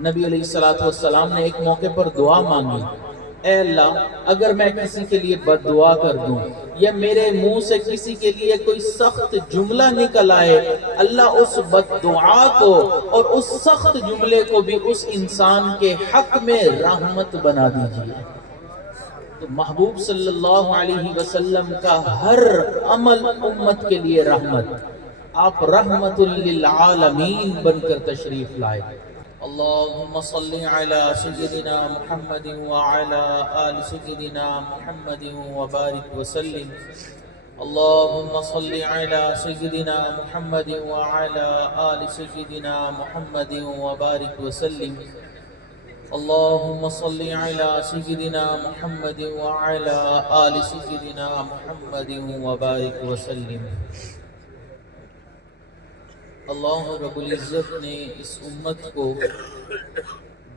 نبی علیہ الصلوۃ والسلام نے ایک موقع پر دعا مانگی، اے اللہ اگر میں کسی کے لیے بد دعا کر دوں یا میرے منہ سے کسی کے لیے کوئی سخت جملہ نکل آئے، اللہ اس بد دعا کو اور اس سخت جملے کو بھی اس انسان کے حق میں رحمت بنا دیجیے۔ تو محبوب صلی اللہ علیہ وسلم کا ہر عمل امت کے لیے رحمت، آپ رحمت للعالمین بن کر تشریف لائے۔ اللہم صلی علی سیدنا محمد وعلی آل سیدنا محمد وبارک وسلم۔ اللہم صلی علی سیدنا محمد وعلی آل سیدنا محمد وبارک وسلم۔ اللہم صلی علی سیدنا محمد وعلی آل سیدنا محمد وبارک وسلم۔ اللہ رب العزت نے اس امت کو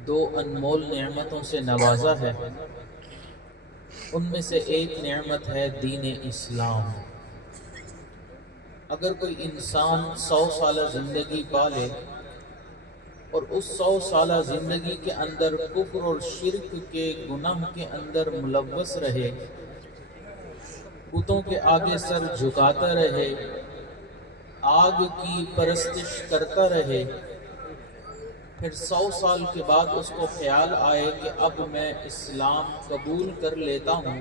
دو انمول نعمتوں سے نوازا ہے، ان میں سے ایک نعمت ہے دین اسلام۔ اگر کوئی انسان 100 سالہ زندگی پالے اور اس 100 سالہ زندگی کے اندر کفر اور شرک کے گناہ کے اندر ملوث رہے، بتوں کے آگے سر جھکاتا رہے، آگ کی پرستش کرتا رہے، پھر 100 سال کے بعد اس کو خیال آئے کہ اب میں اسلام قبول کر لیتا ہوں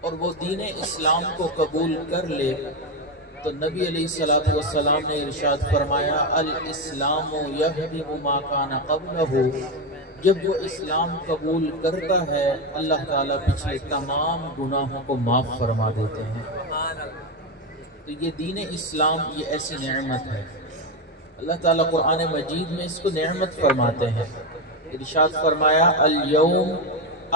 اور وہ دین اسلام کو قبول کر لے، تو نبی علیہ الصلوۃ والسلام نے ارشاد فرمایا الاسلام یہدم ما کان قبلہ، جب وہ اسلام قبول کرتا ہے اللہ تعالیٰ پچھلے تمام گناہوں کو معاف فرما دیتے ہیں۔ تو یہ دین اسلام یہ ایسی نعمت ہے، اللہ تعالیٰ قرآن مجید میں اس کو نعمت فرماتے ہیں۔ ارشاد فرمایا الیوم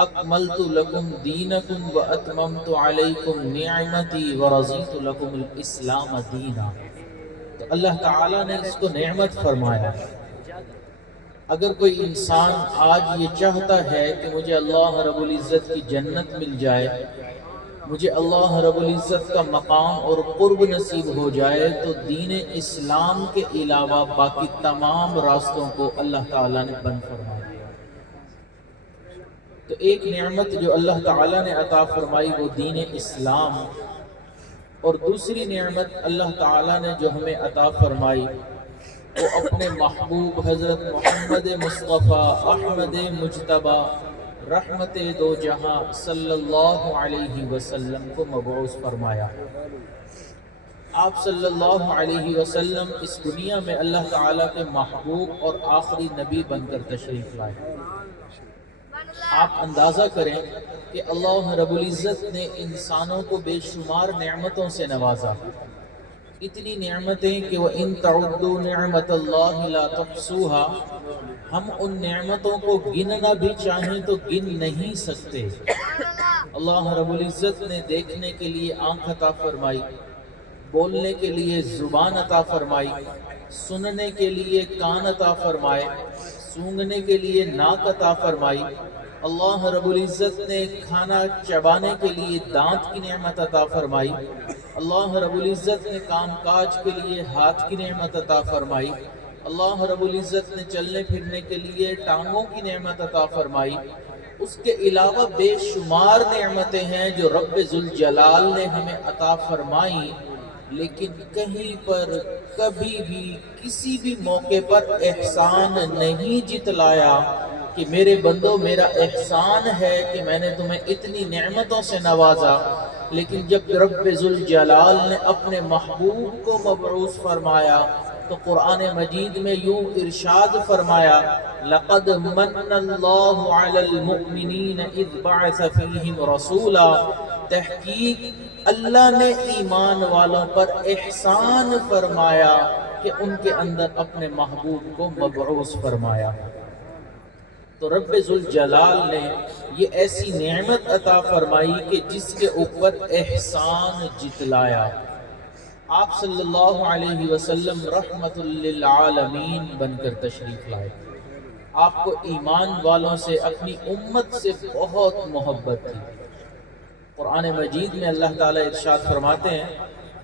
اکملت لکم دینکم واتممت علیکم نعمتی ورضیت لکم الاسلام دینا۔ تو اللہ تعالیٰ نے اس کو نعمت فرمایا۔ اگر کوئی انسان آج یہ چاہتا ہے کہ مجھے اللہ رب العزت کی جنت مل جائے، مجھے اللہ رب العزت کا مقام اور قرب نصیب ہو جائے، تو دین اسلام کے علاوہ باقی تمام راستوں کو اللہ تعالیٰ نے بند فرما دیا۔ تو ایک نعمت جو اللہ تعالیٰ نے عطا فرمائی وہ دین اسلام، اور دوسری نعمت اللہ تعالیٰ نے جو ہمیں عطا فرمائی وہ اپنے محبوب حضرت محمد مصطفیٰ احمد مجتبی رحمت دو جہاں صلی اللہ علیہ وسلم کو مبعوث فرمایا۔ آپ صلی اللہ علیہ وسلم اس دنیا میں اللہ تعالیٰ کے محبوب اور آخری نبی بن کر تشریف لائے۔ آپ اندازہ کریں کہ اللہ رب العزت نے انسانوں کو بے شمار نعمتوں سے نوازا، اتنی نعمتیں کہ وَإِن تَعُدُّوا نِعْمَةَ اللَّهِ لَا تُحْصُوهَا، ہم ان نعمتوں کو گننا بھی چاہیں تو گن نہیں سکتے۔ اللہ رب العزت نے دیکھنے کے لیے آنکھ عطا فرمائی، بولنے کے لیے زبان عطا فرمائی، سننے کے لیے کان عطا فرمائے، سونگھنے کے لیے ناک عطا فرمائی۔ اللہ رب العزت نے کھانا چبانے کے لیے دانت کی نعمت عطا فرمائی۔ اللہ رب العزت نے کام کاج کے لیے ہاتھ کی نعمت عطا فرمائی۔ اللہ رب العزت نے چلنے پھرنے کے لیے ٹانگوں کی نعمت عطا فرمائی۔ اس کے علاوہ بے شمار نعمتیں ہیں جو رب ذوالجلال نے ہمیں عطا فرمائی، لیکن کہیں پر کبھی بھی کسی بھی موقع پر احسان نہیں جتلایا کہ میرے بندو میرا احسان ہے کہ میں نے تمہیں اتنی نعمتوں سے نوازا۔ لیکن جب رب ذوالجلال نے اپنے محبوب کو مبعوث فرمایا تو قرآن مجید میں یوں ارشاد فرمایا لَقَدْ مَنَّ اللَّهُ عَلَى الْمُؤْمِنِينَ إِذْ بَعَثَ فِيهِمْ رَسُولًا، تحقیق اللہ نے ایمان والوں پر احسان فرمایا کہ ان کے اندر اپنے محبوب کو مبعوث فرمایا۔ تو رب ذوالجلال نے یہ ایسی نعمت عطا فرمائی کہ جس کے اوپر احسان جتلایا۔ آپ صلی اللہ علیہ وسلم رحمت للعالمین بن کر تشریف لائے۔ آپ کو ایمان والوں سے، اپنی امت سے بہت محبت تھی۔ قرآن مجید میں اللہ تعالیٰ ارشاد فرماتے ہیں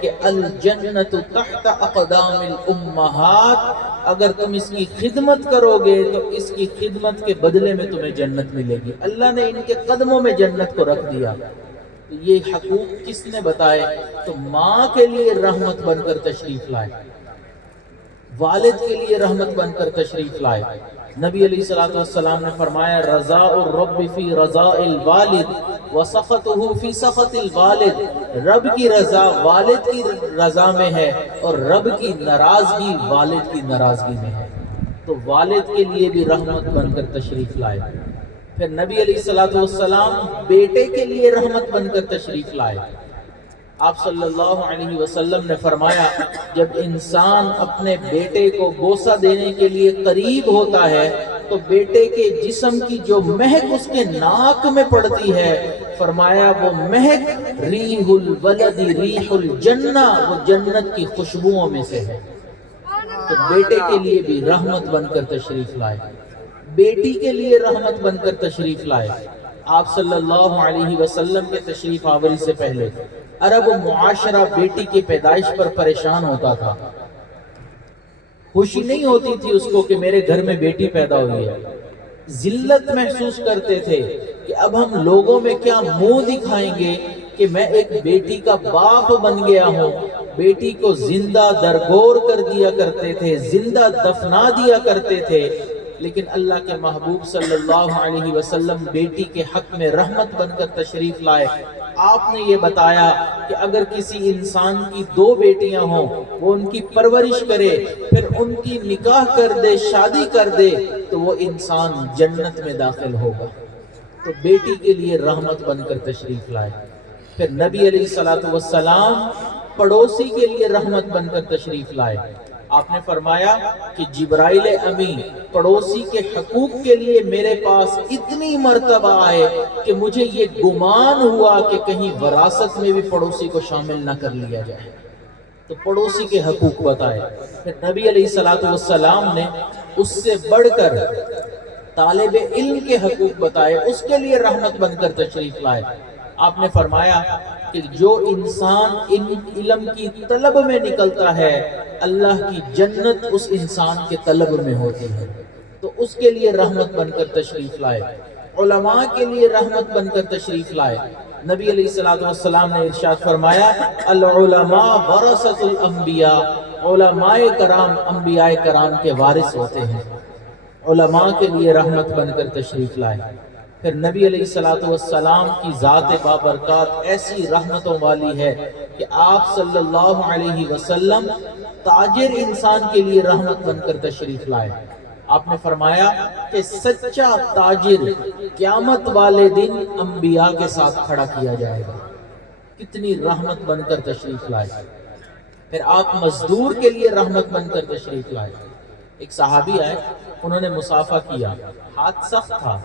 کہ الجنت تحت اقدام الامہات، اگر تم اس کی خدمت کرو گے تو اس کی خدمت کے بدلے میں تمہیں جنت ملے گی۔ اللہ نے ان کے قدموں میں جنت کو رکھ دیا۔ یہ حقوق کس نے بتائے؟ تو ماں کے لیے رحمت بن کر تشریف لائے، والد کے لیے رحمت بن کر تشریف لائے۔ نبی علیہ الصلوۃ والسلام نے فرمایا رضاء الرب فی رضاء الوالد وسخطہ فی سخط الوالد، رب کی رضا والد کی رضا میں ہے اور رب کی ناراضگی والد کی ناراضگی میں ہے۔ تو والد کے لیے بھی رحمت بن کر تشریف لائے۔ پھر نبی علیہ الصلوۃ والسلام بیٹے کے لیے رحمت بن کر تشریف لائے۔ آپ صلی اللہ علیہ وسلم نے فرمایا جب انسان اپنے بیٹے کو بوسہ دینے کے لیے قریب ہوتا ہے تو بیٹے کے جسم کی جو مہک اس کے ناک میں پڑتی ہے، فرمایا وہ مہک ریح الولد ریح الجنہ، وہ جنت کی خوشبوؤں میں سے ہے۔ تو بیٹے کے لیے بھی رحمت بن کر تشریف لائے، بیٹی کے لیے رحمت بن کر تشریف لائے۔ آپ صلی اللہ علیہ وسلم کے تشریف آوری سے پہلے عرب معاشرہ بیٹی کی پیدائش پر پریشان ہوتا تھا، خوشی نہیں ہوتی تھی اس کو کہ میرے گھر میں بیٹی پیدا ہوئی ہے، ذلت محسوس کرتے تھے کہ اب ہم لوگوں میں کیا منہ دکھائیں گے کہ میں ایک بیٹی کا باپ بن گیا ہوں۔ بیٹی کو زندہ درگور کر دیا کرتے تھے، زندہ دفنا دیا کرتے تھے، لیکن اللہ کے محبوب صلی اللہ علیہ وسلم بیٹی کے حق میں رحمت بن کر تشریف لائے۔ آپ نے یہ بتایا کہ اگر کسی انسان کی 2 بیٹیاں ہوں، وہ ان کی پرورش کرے، پھر ان کی نکاح کر دے، شادی کر دے، تو وہ انسان جنت میں داخل ہوگا۔ تو بیٹی کے لیے رحمت بن کر تشریف لائے۔ پھر نبی علیہ الصلوۃ والسلام پڑوسی کے لیے رحمت بن کر تشریف لائے۔ آپ نے فرمایا کہ جبرائیل امین پڑوسی کے حقوق کے لیے میرے پاس اتنی مرتبہ آئے کہ مجھے یہ گمان ہوا کہ کہیں وراثت میں بھی پڑوسی کو شامل نہ کر لیا جائے۔ تو پڑوسی کے حقوق بتائے۔ پھر نبی علیہ الصلوۃ والسلام نے اس سے بڑھ کر طالب علم کے حقوق بتائے، اس کے لیے رحمت بن کر تشریف لائے۔ آپ نے فرمایا کہ جو انسان علم کی طلب میں نکلتا ہے، اللہ کی جنت اس انسان کے طلب میں ہوتی ہے، تو اس کے لیے رحمت بن کر تشریف لائے۔ علماء کے لیے رحمت بن کر تشریف لائے۔ نبی علیہ الصلوۃ والسلام نے ارشاد فرمایا العلماء ورثۃ الانبیاء، علماء کرام انبیاء کرام کے وارث ہوتے ہیں۔ علماء کے لیے رحمت بن کر تشریف لائے۔ پھر نبی علیہ الصلوۃ والسلام کی ذات بابرکات ایسی رحمتوں والی ہے کہ آپ صلی اللہ علیہ وسلم تاجر انسان کے لیے رحمت بن کر تشریف لائے۔ آپ نے فرمایا کہ سچا تاجر قیامت والے دن انبیاء کے ساتھ کھڑا کیا جائے گا۔ کتنی رحمت بن کر تشریف لائے۔ پھر آپ مزدور کے لیے رحمت بن کر تشریف لائے۔ ایک صحابی آئے، انہوں نے مصافحہ کیا، ہاتھ سخت تھا،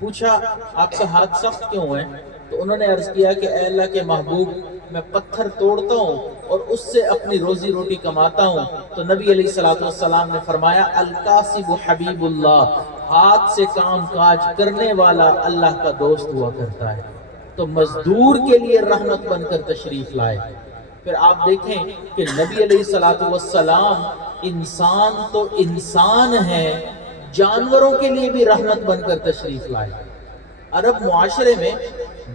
پوچھا آپ کا ہاتھ سخت کیوں ہے؟ تو انہوں نے عرض کیا کہ اے اللہ کے محبوب، میں پتھر توڑتا ہوں اور اس سے اپنی روزی روٹی کماتا ہوں۔ تو نبی علیہ الصلوۃ والسلام نے فرمایا الکاسب حبیب اللہ، ہاتھ سے کام کاج کرنے والا اللہ کا دوست ہوا کرتا ہے۔ تو مزدور کے لیے رحمت بن کر تشریف لائے۔ پھر آپ دیکھیں کہ نبی علیہ الصلوۃ والسلام انسان تو انسان ہے، جانوروں کے لیے بھی رحمت بن کر تشریف لائے۔ عرب معاشرے میں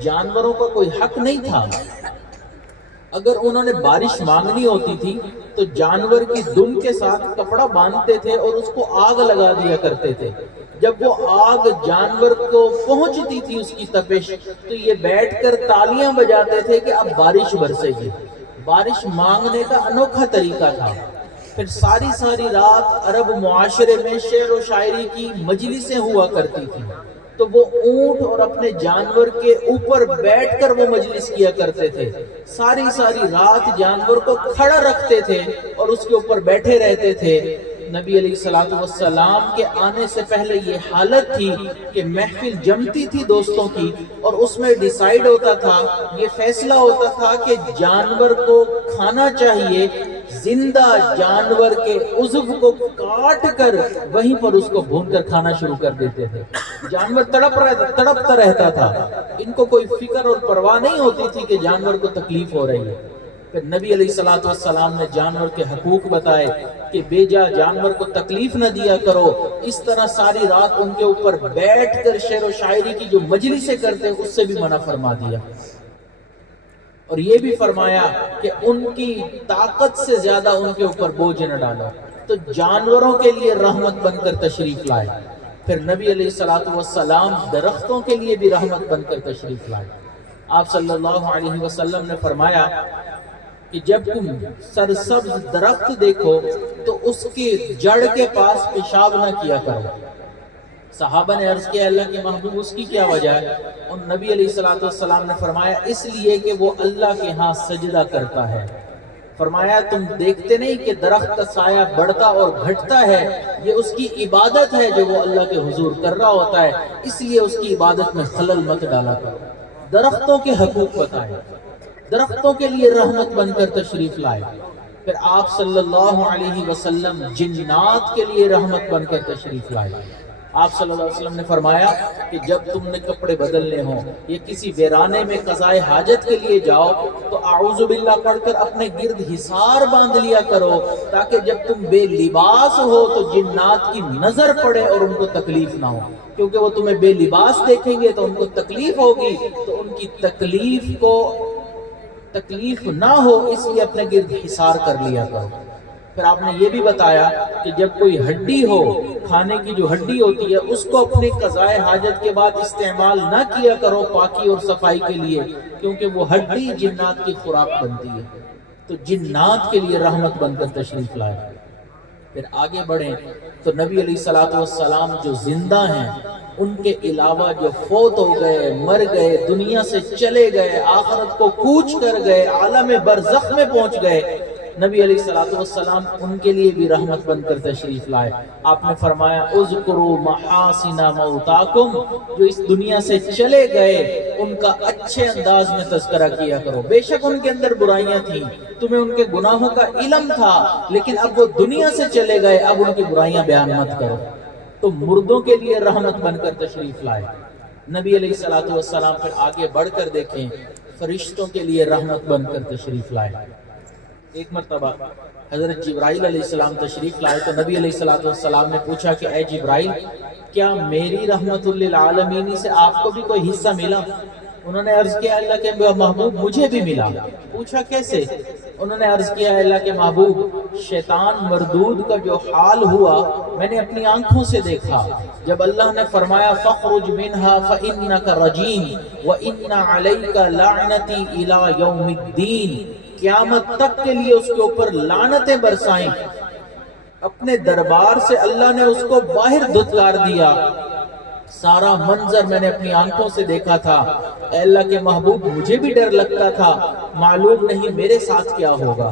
جانوروں کا کوئی حق نہیں تھا۔ اگر انہوں نے بارش مانگنی ہوتی تھی تو جانور کی دم کے ساتھ کپڑا باندھتے تھے اور اس کو آگ لگا دیا کرتے تھے۔ جب وہ آگ جانور کو پہنچتی تھی اس کی تپش، تو یہ بیٹھ کر تالیاں بجاتے تھے کہ اب بارش برسے گی۔ بارش مانگنے کا انوکھا طریقہ تھا۔ پھر ساری رات عرب معاشرے میں شعر و شاعری کی مجلسیں ہوا کرتی تھیں، تو وہ اونٹ اور اپنے جانور کے اوپر بیٹھ کر وہ مجلس کیا کرتے تھے۔ ساری رات جانور کو کھڑا رکھتے تھے اور اس کے اوپر بیٹھے رہتے تھے۔ نبی علیہ الصلوۃ والسلام کے آنے سے پہلے یہ حالت تھی کہ محفل جمتی تھی دوستوں کی، اور اس میں ڈیسائیڈ ہوتا تھا، یہ فیصلہ ہوتا تھا کہ جانور کو کھانا چاہیے، زندہ جانور کے عضو کو کاٹ کر وہیں پر اس کو بھون کر کھانا شروع کر دیتے تھے۔ جانور تڑپتا رہتا تھا، ان کو کوئی فکر اور پرواہ نہیں ہوتی تھی کہ جانور کو تکلیف ہو رہی ہے۔ پھر نبی علیہ الصلوۃ والسلام نے جانور کے حقوق بتائے کہ بیجا جانور کو تکلیف نہ دیا کرو. اس طرح ساری رات ان کے اوپر بیٹھ کر شعر و شاعری کی جو مجلسیں کرتے ہیں اس سے بھی منع فرما دیا. اور یہ بھی فرمایا کہ ان کی طاقت سے زیادہ ان کے اوپر بوجھ نہ ڈالو. تو جانوروں کے لیے رحمت بن کر تشریف لائے. پھر نبی علیہ الصلوۃ والسلام درختوں کے لیے بھی رحمت بن کر تشریف لائے. آپ صلی اللہ علیہ وسلم نے فرمایا کہ جب تم سرسبز درخت دیکھو تو اس کی جڑ کے پاس پیشاب نہ کیا کرو. صحابہ نے عرض کیا اللہ کے محبوب اس کی کیا وجہ ہے؟ اور نبی علیہ الصلوۃ والسلام نے فرمایا اس لیے کہ وہ اللہ کے ہاں سجدہ کرتا ہے. فرمایا تم دیکھتے نہیں کہ درخت کا سایہ بڑھتا اور گھٹتا ہے؟ یہ اس کی عبادت ہے جو وہ اللہ کے حضور کر رہا ہوتا ہے, اس لیے اس کی عبادت میں خلل مت ڈالا کرو. درختوں کے حقوق بتائے, درختوں کے لیے رحمت بن کر تشریف لائے. پھر آپ صلی اللہ علیہ وسلم جنات کے لیے رحمت بن کر تشریف لائے. آپ صلی اللہ علیہ وسلم نے فرمایا کہ جب تم نے کپڑے بدلنے ہوں یا کسی ویرانے میں قضائے حاجت کے لیے جاؤ تو اعوذ باللہ پڑھ کر اپنے گرد حصار باندھ لیا کرو, تاکہ جب تم بے لباس ہو تو جنات کی نظر پڑے اور ان کو تکلیف نہ ہو, کیونکہ وہ تمہیں بے لباس دیکھیں گے تو ان کو تکلیف ہوگی, تو ان کی تکلیف نہ ہو اس لیے اپنے گرد حصار کر لیا کرو. پھر آپ نے یہ بھی بتایا کہ جب کوئی ہڈی ہو, کھانے کی جو ہڈی ہوتی ہے اس کو اپنے قضائے حاجت کے بعد استعمال نہ کیا کرو پاکی اور صفائی کے لیے, کیونکہ وہ ہڈی جنات کی خوراک بنتی ہے. تو جنات کے لیے رحمت بن کر تشریف لائے. پھر آگے بڑھیں تو نبی علیہ الصلوۃ والسلام جو زندہ ہیں ان کے علاوہ جو فوت ہو گئے, مر گئے, دنیا سے چلے گئے, آخرت کو کوچ کر گئے, عالم برزخ میں پہنچ گئے, نبی علیہ الصلوۃ والسلام ان کے لیے بھی رحمت بن کر تشریف لائے. آپ نے فرمایا اذکروا محاسن موتاکم, جو اس دنیا سے چلے گئے ان کا اچھے انداز میں تذکرہ کیا کرو. بے شک ان کے اندر برائیاں تھیں, تمہیں ان کے گناہوں کا علم تھا, لیکن اب وہ دنیا سے چلے گئے, اب ان کی برائیاں بیان مت کرو. تو مردوں کے لیے رحمت بن کر تشریف لائے نبی علیہ الصلوۃ والسلام. پھر آگے بڑھ کر دیکھیں فرشتوں کے لیے رحمت بن کر تشریف لائے. ایک مرتبہ حضرت جبرائیل علیہ السلام تشریف لائے تو نبی علیہ الصلوۃ والسلام نے پوچھا کہ اے جبرائیل, کیا میری رحمت للعالمین سے آپ کو بھی کوئی حصہ ملا؟ انہوں نے عرض کیا اللہ کے محبوب مجھے بھی ملا. پوچھا کیسے؟ انہوں نے عرض کیا اللہ کے محبوب شیطان مردود کا جو حال ہوا میں نے اپنی آنکھوں سے دیکھا. جب اللہ نے فرمایا فخرج منہا فإنک رجیم وإن علیک لعنتی الی یوم الدین, قیامت تک کے لیے اس کے اوپر لعنتیں برسائیں, اپنے دربار سے اللہ نے اس کو باہر دھتکار دیا. سارا منظر میں نے اپنی آنکھوں سے دیکھا تھا. اے اللہ کے محبوب مجھے بھی ڈر لگتا تھا, معلوم نہیں میرے ساتھ کیا ہوگا.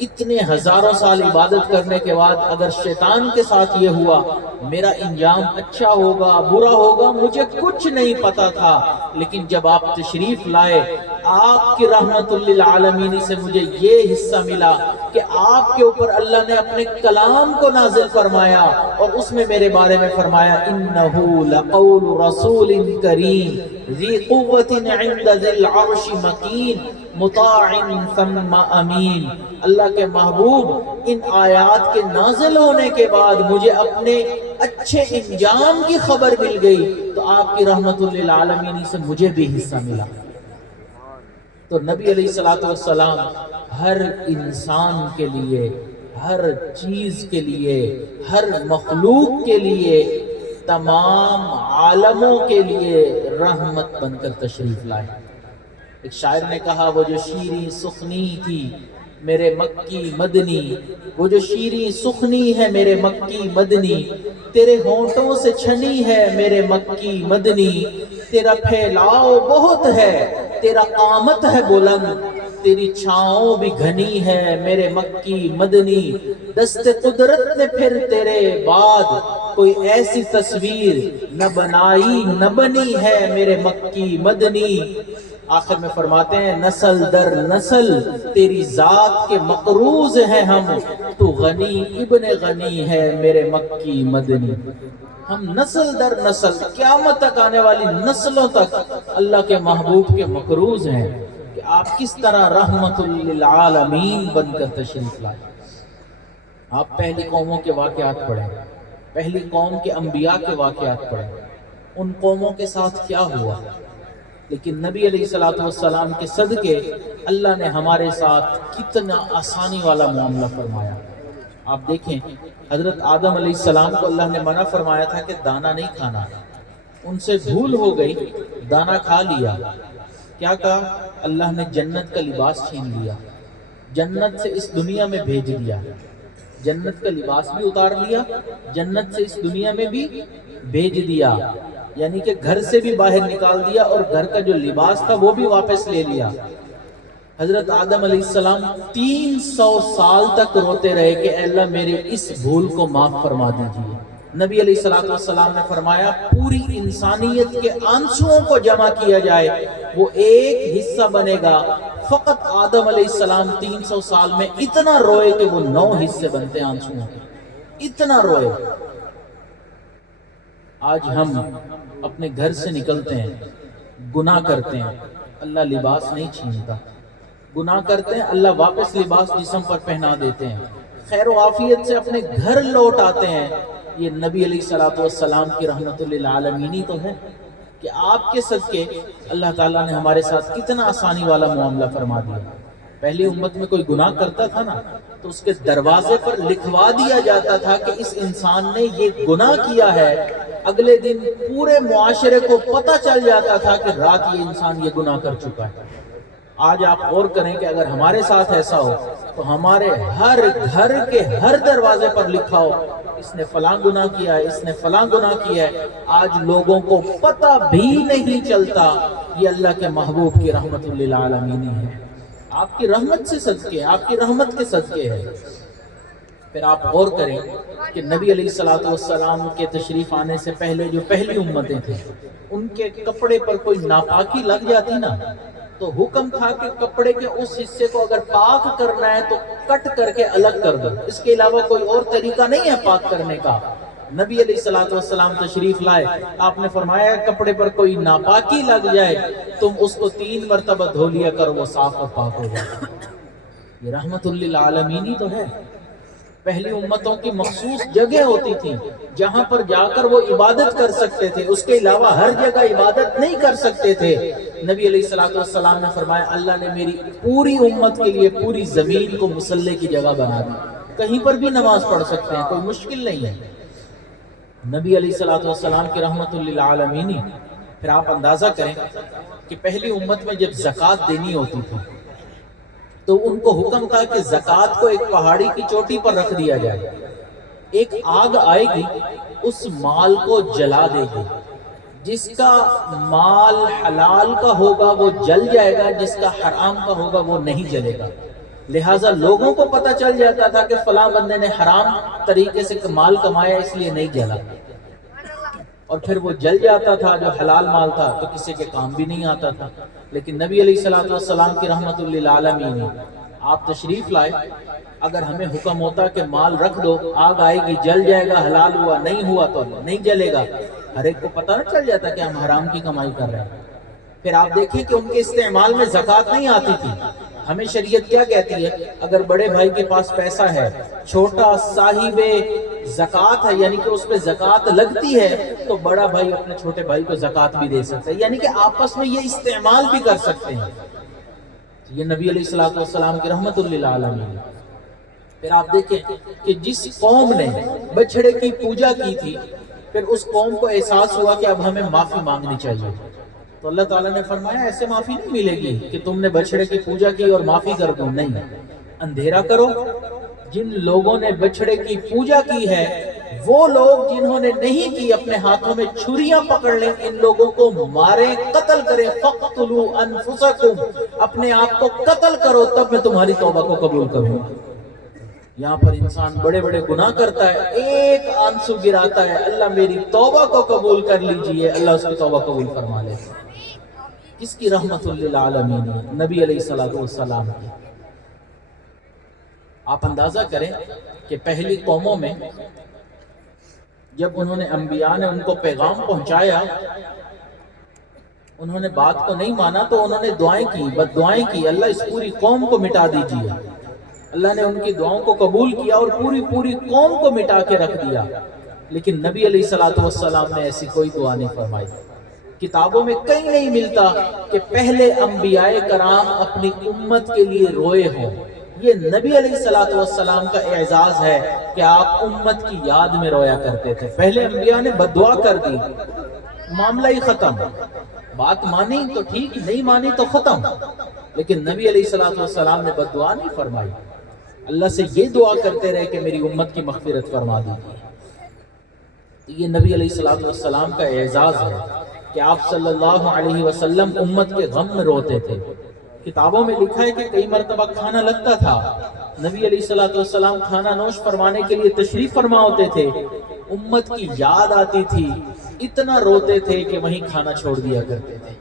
اتنے ہزاروں سال عبادت کرنے کے بعد اگر شیطان کے ساتھ یہ ہوا, میرا انجام اچھا ہوگا برا ہوگا مجھے کچھ نہیں پتا تھا. لیکن جب آپ تشریف لائے آپ کی رحمت للعالمین سے مجھے یہ حصہ ملا کہ آپ کے اوپر اللہ نے اپنے کلام کو نازل فرمایا, اور اس میں میرے بارے میں فرمایا انہو لقول رسول کریم ذی قوت عند ذی العرش مکین مطاع ثم امین. اللہ کے محبوب ان آیات کے نازل ہونے کے بعد مجھے اپنے اچھے انجام کی خبر مل گئی, تو آپ کی رحمت للعالمین سے مجھے بھی حصہ ملا. تو نبی علیہ الصلوۃ والسلام ہر انسان کے لیے, ہر چیز کے لیے, ہر مخلوق کے لیے, تمام عالموں کے لیے رحمت بن کر تشریف لائے. ایک شاعر نے کہا وہ جو شیریں سخنی تھی میرے مکی مدنی, وہ جو شیریں سخنی ہے میرے مکی مدنی, تیرے ہونٹوں سے چھنی ہے میرے مکی مدنی. تیرا پھیلاؤ بہت ہے تیرا قامت ہے بلند, تیری چھاؤں بھی گھنی ہے میرے مکی مدنی. دست قدرت نے پھر تیرے بعد کوئی ایسی تصویر نہ بنائی نہ بنی ہے میرے مکی مدنی. آخر میں فرماتے ہیں نسل در نسل تیری ذات کے مقروض ہیں ہم, تو غنی ابن غنی ہے میرے مکی مدنی. ہم نسل در نسل قیامت تک آنے والی نسلوں تک اللہ کے محبوب کے مقروض ہیں کہ آپ کس طرح رحمت للعالمین بن کر تشریف لائے۔ آپ پہلی قوموں کے واقعات پڑھیں، پہلی قوم کے انبیاء کے واقعات پڑھیں، ان قوموں کے ساتھ کیا ہوا، لیکن نبی علیہ الصلوۃ والسلام کے صدقے اللہ نے ہمارے ساتھ کتنا آسانی والا معاملہ فرمایا۔ آپ دیکھیں حضرت آدم علیہ السلام کو اللہ نے منع فرمایا تھا کہ دانا نہیں کھانا، ان سے بھول ہو گئی، دانا کھا لیا۔ کیا کہا؟ اللہ نے جنت کا لباس چھین لیا، جنت سے اس دنیا میں بھیج دیا، جنت کا لباس بھی اتار لیا، جنت سے اس دنیا میں بھی بھیج دیا، یعنی کہ گھر سے بھی باہر نکال دیا اور گھر کا جو لباس تھا وہ بھی واپس لے لیا۔ حضرت آدم علیہ السلام 300 سال تک روتے رہے کہ اے اللہ میرے اس بھول کو معاف فرما دیجیے۔ نبی علیہ الصلوۃ والسلام نے فرمایا پوری انسانیت کے آنسوؤں کو جمع کیا جائے وہ ایک حصہ بنے گا، فقط آدم علیہ السلام 300 سال میں اتنا روئے کہ وہ 9 حصے بنتے آنسوؤں کے، اتنا روئے۔ آج ہم اپنے گھر سے نکلتے ہیں، گناہ کرتے ہیں، اللہ لباس نہیں چھینتا، گناہ کرتے ہیں اللہ واپس لباس جسم پر پہنا دیتے ہیں، خیر و عافیت سے اپنے گھر لوٹ آتے ہیں۔ یہ نبی علیہ الصلوۃ والسلام کی رحمت للعالمین تو ہے کہ آپ کے صدقے اللہ تعالیٰ نے ہمارے ساتھ کتنا آسانی والا معاملہ فرما دیا۔ پہلی امت میں کوئی گناہ کرتا تھا نا تو اس کے دروازے پر لکھوا دیا جاتا تھا کہ اس انسان نے یہ گناہ کیا ہے، اگلے دن پورے معاشرے کو پتہ چل جاتا تھا کہ رات یہ انسان یہ گناہ کر چکا ہے۔ آج آپ غور کریں کہ اگر ہمارے ساتھ ایسا ہو تو ہمارے ہر گھر کے ہر دروازے پر لکھا ہو اس نے فلاں گناہ کیا ہے، اس نے فلاں گناہ کیا ہے۔ آج لوگوں کو پتہ بھی نہیں چلتا، یہ اللہ کے محبوب کی رحمت للعالمین ہے، آپ کی رحمت سے صدقے، آپ کی رحمت کے صدقے ہے۔ پھر آپ غور کریں کہ نبی علیہ الصلوۃ والسلام کے تشریف آنے سے پہلے جو پہلی امتیں تھیں ان کے کپڑے پر کوئی ناپاکی لگ جاتی نا تو حکم تھا کہ کپڑے کے اس حصے کو اگر پاک کرنا ہے تو کٹ کر کے الگ کر دو، اس کے علاوہ کوئی اور طریقہ نہیں ہے پاک کرنے کا۔ نبی علیہ الصلوۃ والسلام تشریف لائے، آپ نے فرمایا کپڑے پر کوئی ناپاکی لگ جائے تم اس کو 3 مرتبہ دھو لیا کرو، وہ صاف اور پاک ہو جائے۔ یہ رحمت للعالمین ہی تو ہے۔ پہلی امتوں کی مخصوص جگہ ہوتی تھی جہاں پر جا کر وہ عبادت کر سکتے تھے، اس کے علاوہ ہر جگہ عبادت نہیں کر سکتے تھے۔ نبی علیہ الصلوۃ والسلام نے فرمایا اللہ نے میری پوری امت کے لیے پوری زمین کو مصلی کی جگہ بنا دی، کہیں پر بھی نماز پڑھ سکتے ہیں، کوئی مشکل نہیں ہے۔ نبی علیہ الصلوۃ والسلام کی رحمت للعالمین۔ پھر آپ اندازہ کریں کہ پہلی امت میں جب زکوٰۃ دینی ہوتی تھی تو ان کو حکم تھا کہ زکوٰۃ کو ایک پہاڑی کی چوٹی پر رکھ دیا جائے، ایک آگ آئے گی اس مال کو جلا دے گی، جس کا مال حلال کا ہوگا وہ جل جائے گا، جس کا حرام کا ہوگا وہ نہیں جلے گا۔ لہٰذا لوگوں کو پتہ چل جاتا تھا کہ فلاں بندے نے حرام طریقے سے مال کمایا اس لیے نہیں جلا، اور پھر وہ جل جاتا تھا جو حلال مال تھا تو کسی کے کام بھی نہیں آتا تھا۔ لیکن نبی علیہ الصلوۃ والسلام کی رحمت للعالمین، آپ تشریف لائے، اگر ہمیں حکم ہوتا کہ مال رکھ دو، آگ آئے گی جل جائے گا، حلال ہوا نہیں ہوا تو نہیں جلے گا، ہر ایک کو پتہ نہ چل جاتا کہ ہم حرام کی کمائی کر رہے ہیں۔ پھر آپ دیکھیں کہ ان کے استعمال میں زکوٰۃ نہیں آتی تھی۔ ہمیں شریعت کیا کہتی ہے؟ اگر بڑے بھائی کے پاس پیسہ ہے، چھوٹا صاحب زکوٰۃ ہے یعنی کہ اس پہ زکوٰۃ لگتی ہے تو بڑا بھائی اپنے چھوٹے بھائی کو زکوٰۃ بھی دے سکتا ہے، یعنی کہ آپس میں یہ استعمال بھی کر سکتے ہیں۔ یہ نبی علیہ الصلوۃ والسلام کی رحمت للعالمین۔ پھر آپ دیکھیں کہ جس قوم نے بچھڑے کی پوجا کی تھی پھر اس قوم کو احساس ہوا کہ اب ہمیں معافی مانگنی چاہیے، تو اللہ تعالیٰ نے فرمایا ایسے معافی نہیں ملے گی کہ تم نے بچھڑے کی پوجا کی اور معافی کر دو، نہیں، اندھیرا کرو۔ جن لوگوں نے بچھڑے کی پوجا کی ہے وہ لوگ جنہوں نے نہیں کی اپنے ہاتھوں میں چھریاں پکڑ لیں، ان لوگوں کو ماریں، قتل کریں۔ فَقْتُلُوا أَنفُسَكُمْ، اپنے آپ کو قتل کرو تب میں تمہاری توبہ کو قبول کروں۔ یہاں پر انسان بڑے بڑے گناہ کرتا ہے، ایک آنسو گراتا ہے اللہ میری توبہ کو قبول کر لیجئے، اللہ اس کی توبہ قبول فرما لے۔ کس کی رحمت للعالمین؟ نبی علیہ الصلوۃ والسلام کی۔ آپ اندازہ کریں کہ پہلی قوموں میں جب انہوں نے انبیاء نے ان کو پیغام پہنچایا انہوں نے بات کو نہیں مانا تو انہوں نے دعائیں کی، بد دعائیں کی، اللہ اس پوری قوم کو مٹا دیجیے۔ اللہ نے ان کی دعاؤں کو قبول کیا اور پوری قوم کو مٹا کے رکھ دیا۔ لیکن نبی علیہ الصلوۃ والسلام نے ایسی کوئی دعا نہیں فرمائی۔ کتابوں میں کہیں نہیں ملتا کہ پہلے انبیاء کرام اپنی امت کے لیے روئے ہوں۔ یہ نبی علیہ الصلوۃ والسلام کا اعزاز ہے کہ آپ امت کی یاد میں رویا کرتے تھے۔ پہلے انبیاء نے بد دعا کر دی، معاملہ ہی ختم، بات مانی تو ٹھیک، نہیں مانی تو ختم، لیکن نبی علیہ الصلوۃ والسلام نے بد دعا نہیں فرمائی۔ اللہ سے یہ دعا کرتے رہے کہ میری امت کی مغفرت فرما دیجیے۔ یہ نبی علیہ الصلوۃ والسلام کا اعزاز ہے کہ آپ صلی اللہ علیہ وسلم امت کے غم میں روتے تھے۔ کتابوں میں لکھا ہے کہ کئی مرتبہ کھانا لگتا تھا، نبی علیہ الصلوۃ والسلام کھانا نوش فرمانے کے لیے تشریف فرما ہوتے تھے، امت کی یاد آتی تھی، اتنا روتے تھے کہ وہیں کھانا چھوڑ دیا کرتے تھے،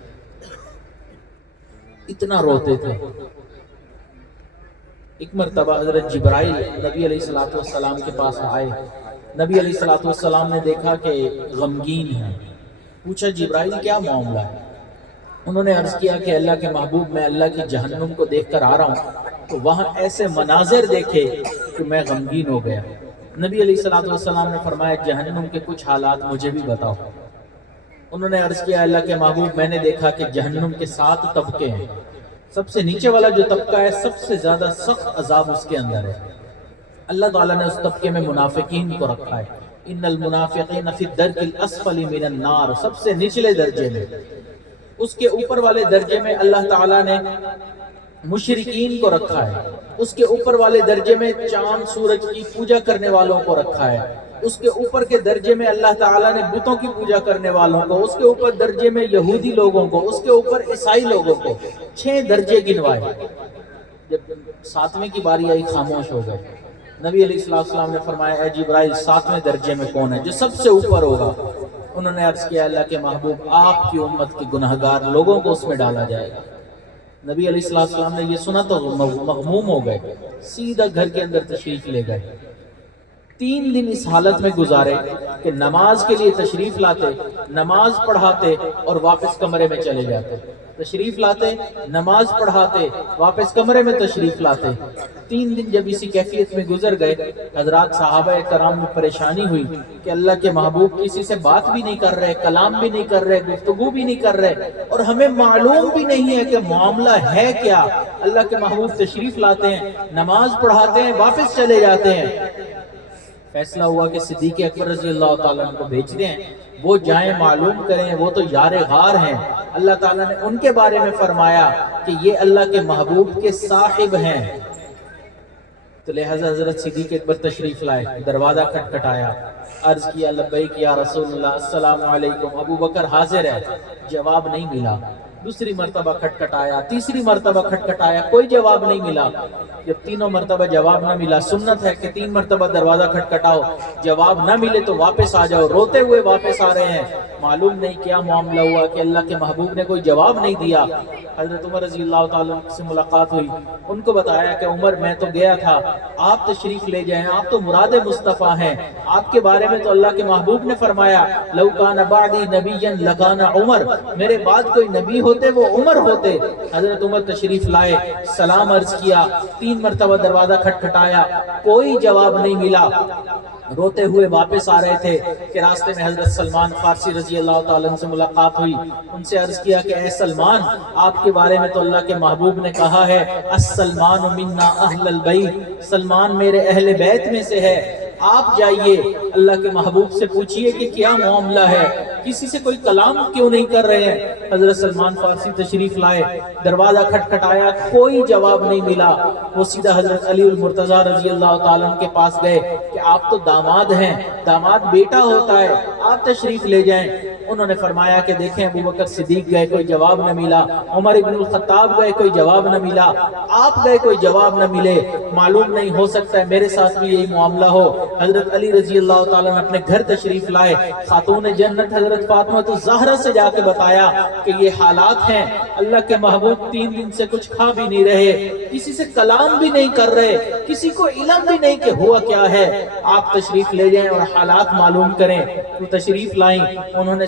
اتنا روتے تھے۔ ایک مرتبہ حضرت جبرائیل نبی علیہ الصلوۃ والسلام کے پاس آئے، نبی علیہ الصلوۃ والسلام نے دیکھا کہ غمگین ہے، پوچھا جبرائیل کیا معاملہ ہے؟ انہوں نے عرض کیا کہ اللہ کے محبوب میں اللہ کی جہنم کو دیکھ کر آ رہا ہوں تو وہاں ایسے مناظر دیکھے کہ میں غمگین ہو گیا۔ نبی علیہ الصلوۃ والسلام نے فرمایا جہنم کے کچھ حالات مجھے بھی بتاؤ۔ انہوں نے عرض کیا اللہ کے محبوب میں نے دیکھا کہ جہنم کے 7 طبقے ہیں، سب سے نیچے والا جو طبقہ ہے سب سے زیادہ سخت عذاب اس کے اندر ہے۔ اللہ تعالیٰ نے اس طبقے میں منافقین کو رکھا ہے، ان المنافقین فی الدرک الاسفل من النار، سب سے نچلے درجے میں۔ اس کے اوپر والے درجے میں اللہ تعالیٰ نے مشرکین کو رکھا ہے، اس کے اوپر والے درجے میں چاند سورج کی پوجا کرنے والوں کو رکھا ہے، اس کے اوپر کے درجے میں اللہ تعالیٰ نے بتوں کی پوجا کرنے والوں کو، اس کے اوپر درجے میں یہودی لوگوں کو، اس کے اوپر عیسائی لوگوں کو، 6 درجے گنوائے۔ جب 7ویں کی باری آئی خاموش ہو گئے۔ نبی علیہ السلام نے فرمایا اے جبرائیل 7ویں درجے میں کون ہے جو سب سے اوپر ہوگا؟ انہوں نے عرض کیا اللہ کے محبوب آپ کی امت کے گناہگار لوگوں کو اس میں ڈالا جائے گا۔ نبی علیہ السلام نے یہ سنا تو مغموم ہو گئے، سیدھا گھر کے اندر تشریف لے گئے۔ 3 دن اس حالت میں گزارے کہ نماز کے لیے تشریف لاتے، نماز پڑھاتے اور واپس کمرے میں چلے جاتے، تشریف لاتے، نماز پڑھاتے، واپس کمرے میں تشریف لاتے۔ 3 دن جب اسی کیفیت میں گزر گئے، حضرات صحابہ کرام میں پریشانی ہوئی کہ اللہ کے محبوب کسی سے بات بھی نہیں کر رہے، کلام بھی نہیں کر رہے، گفتگو بھی نہیں کر رہے، اور ہمیں معلوم بھی نہیں ہے کہ معاملہ ہے کیا۔ اللہ کے محبوب تشریف لاتے ہیں، نماز پڑھاتے ہیں، واپس چلے جاتے ہیں۔ فیصلہ ہوا کہ صدیق اکبر رضی اللہ تعالیٰ عنہ کو بھیج دیں، وہ جائیں معلوم کریں، وہ تو یار غار ہیں۔ اللہ تعالیٰ نے ان کے بارے میں فرمایا کہ یہ اللہ کے محبوب کے صاحب ہیں، تو لہذا حضرت صدیق اکبر تشریف لائے، دروازہ کھٹکھٹایا، عرض کیا لبیک یا رسول اللہ، السلام علیکم۔ ابو بکر حاضر ہے، جواب نہیں ملا۔ دوسری مرتبہ کھٹکھٹایا، تیسری مرتبہ کھٹکھٹایا، کوئی جواب نہیں ملا۔ جب 3 مرتبہ جواب نہ ملا، سنت ہے کہ 3 مرتبہ دروازہ کھٹکھٹاؤ، جواب نہ ملے تو واپس آ جاؤ۔ روتے ہوئے واپس آ رہے ہیں، معلوم نہیں کیا معاملہ ہوا کہ اللہ کے محبوب نے کوئی جواب نہیں دیا۔ حضرت عمر رضی اللہ تعالیٰ سے ملاقات ہوئی، ان کو بتایا کہ عمر میں تو گیا تھا، آپ تشریف لے جائیں، آپ تو مراد مصطفیٰ ہیں، آپ کے بارے میں تو اللہ کے محبوب نے فرمایا لو کان بعدی نبیا لکان عمر، میرے بعد کوئی نبی ہوتے وہ عمر ہوتے۔ حضرت عمر تشریف لائے، سلام عرض کیا، 3 مرتبہ دروازہ کھٹکھٹایا، کوئی جواب نہیں ملا۔ روتے ہوئے واپس آ رہے تھے کہ راستے میں حضرت سلمان فارسی رضی اللہ تعالیٰ عنہ سے ملاقات ہوئی، ان سے عرض کیا کہ اے سلمان، آپ کے بارے میں تو اللہ کے محبوب نے کہا ہے السلمان منا اہل البیت، سلمان میرے اہل بیت میں سے ہے، آپ جائیے اللہ کے محبوب سے پوچھئے کہ کیا معاملہ ہے، کسی سے کوئی کلام کیوں نہیں کر رہے ہیں۔ حضرت سلمان فارسی تشریف لائے، دروازہ کھٹکھٹایا، کوئی جواب نہیں ملا۔ وہ سیدھا حضرت علی المرتضیٰ رضی اللہ تعالیٰ عنہ کے پاس گئے کہ آپ تو داماد ہیں، داماد بیٹا ہوتا ہے، آپ تشریف لے جائیں۔ انہوں نے فرمایا کہ دیکھیں ابو بکر صدیق گئے، کوئی جواب نہ ملا، عمر ابن الخطاب گئے، کوئی جواب نہ ملا، آپ گئے، کوئی جواب نہ ملے، معلوم نہیں ہو سکتا ہے میرے ساتھ بھی یہی معاملہ ہو۔ حضرت علی رضی اللہ تعالیٰ نے اپنے گھر تشریف لائے، خاتون جنت حضرت فاطمہ الزہرا سے جا کے بتایا کہ یہ حالات ہیں، اللہ کے محبوب 3 دن سے کچھ کھا بھی نہیں رہے، کسی سے کلام بھی نہیں کر رہے، کسی کو علم بھی نہیں کہ ہوا کیا ہے، آپ تشریف لے جائیں اور حالات معلوم کریں۔ تو تشریف لائیں، انہوں نے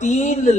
3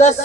10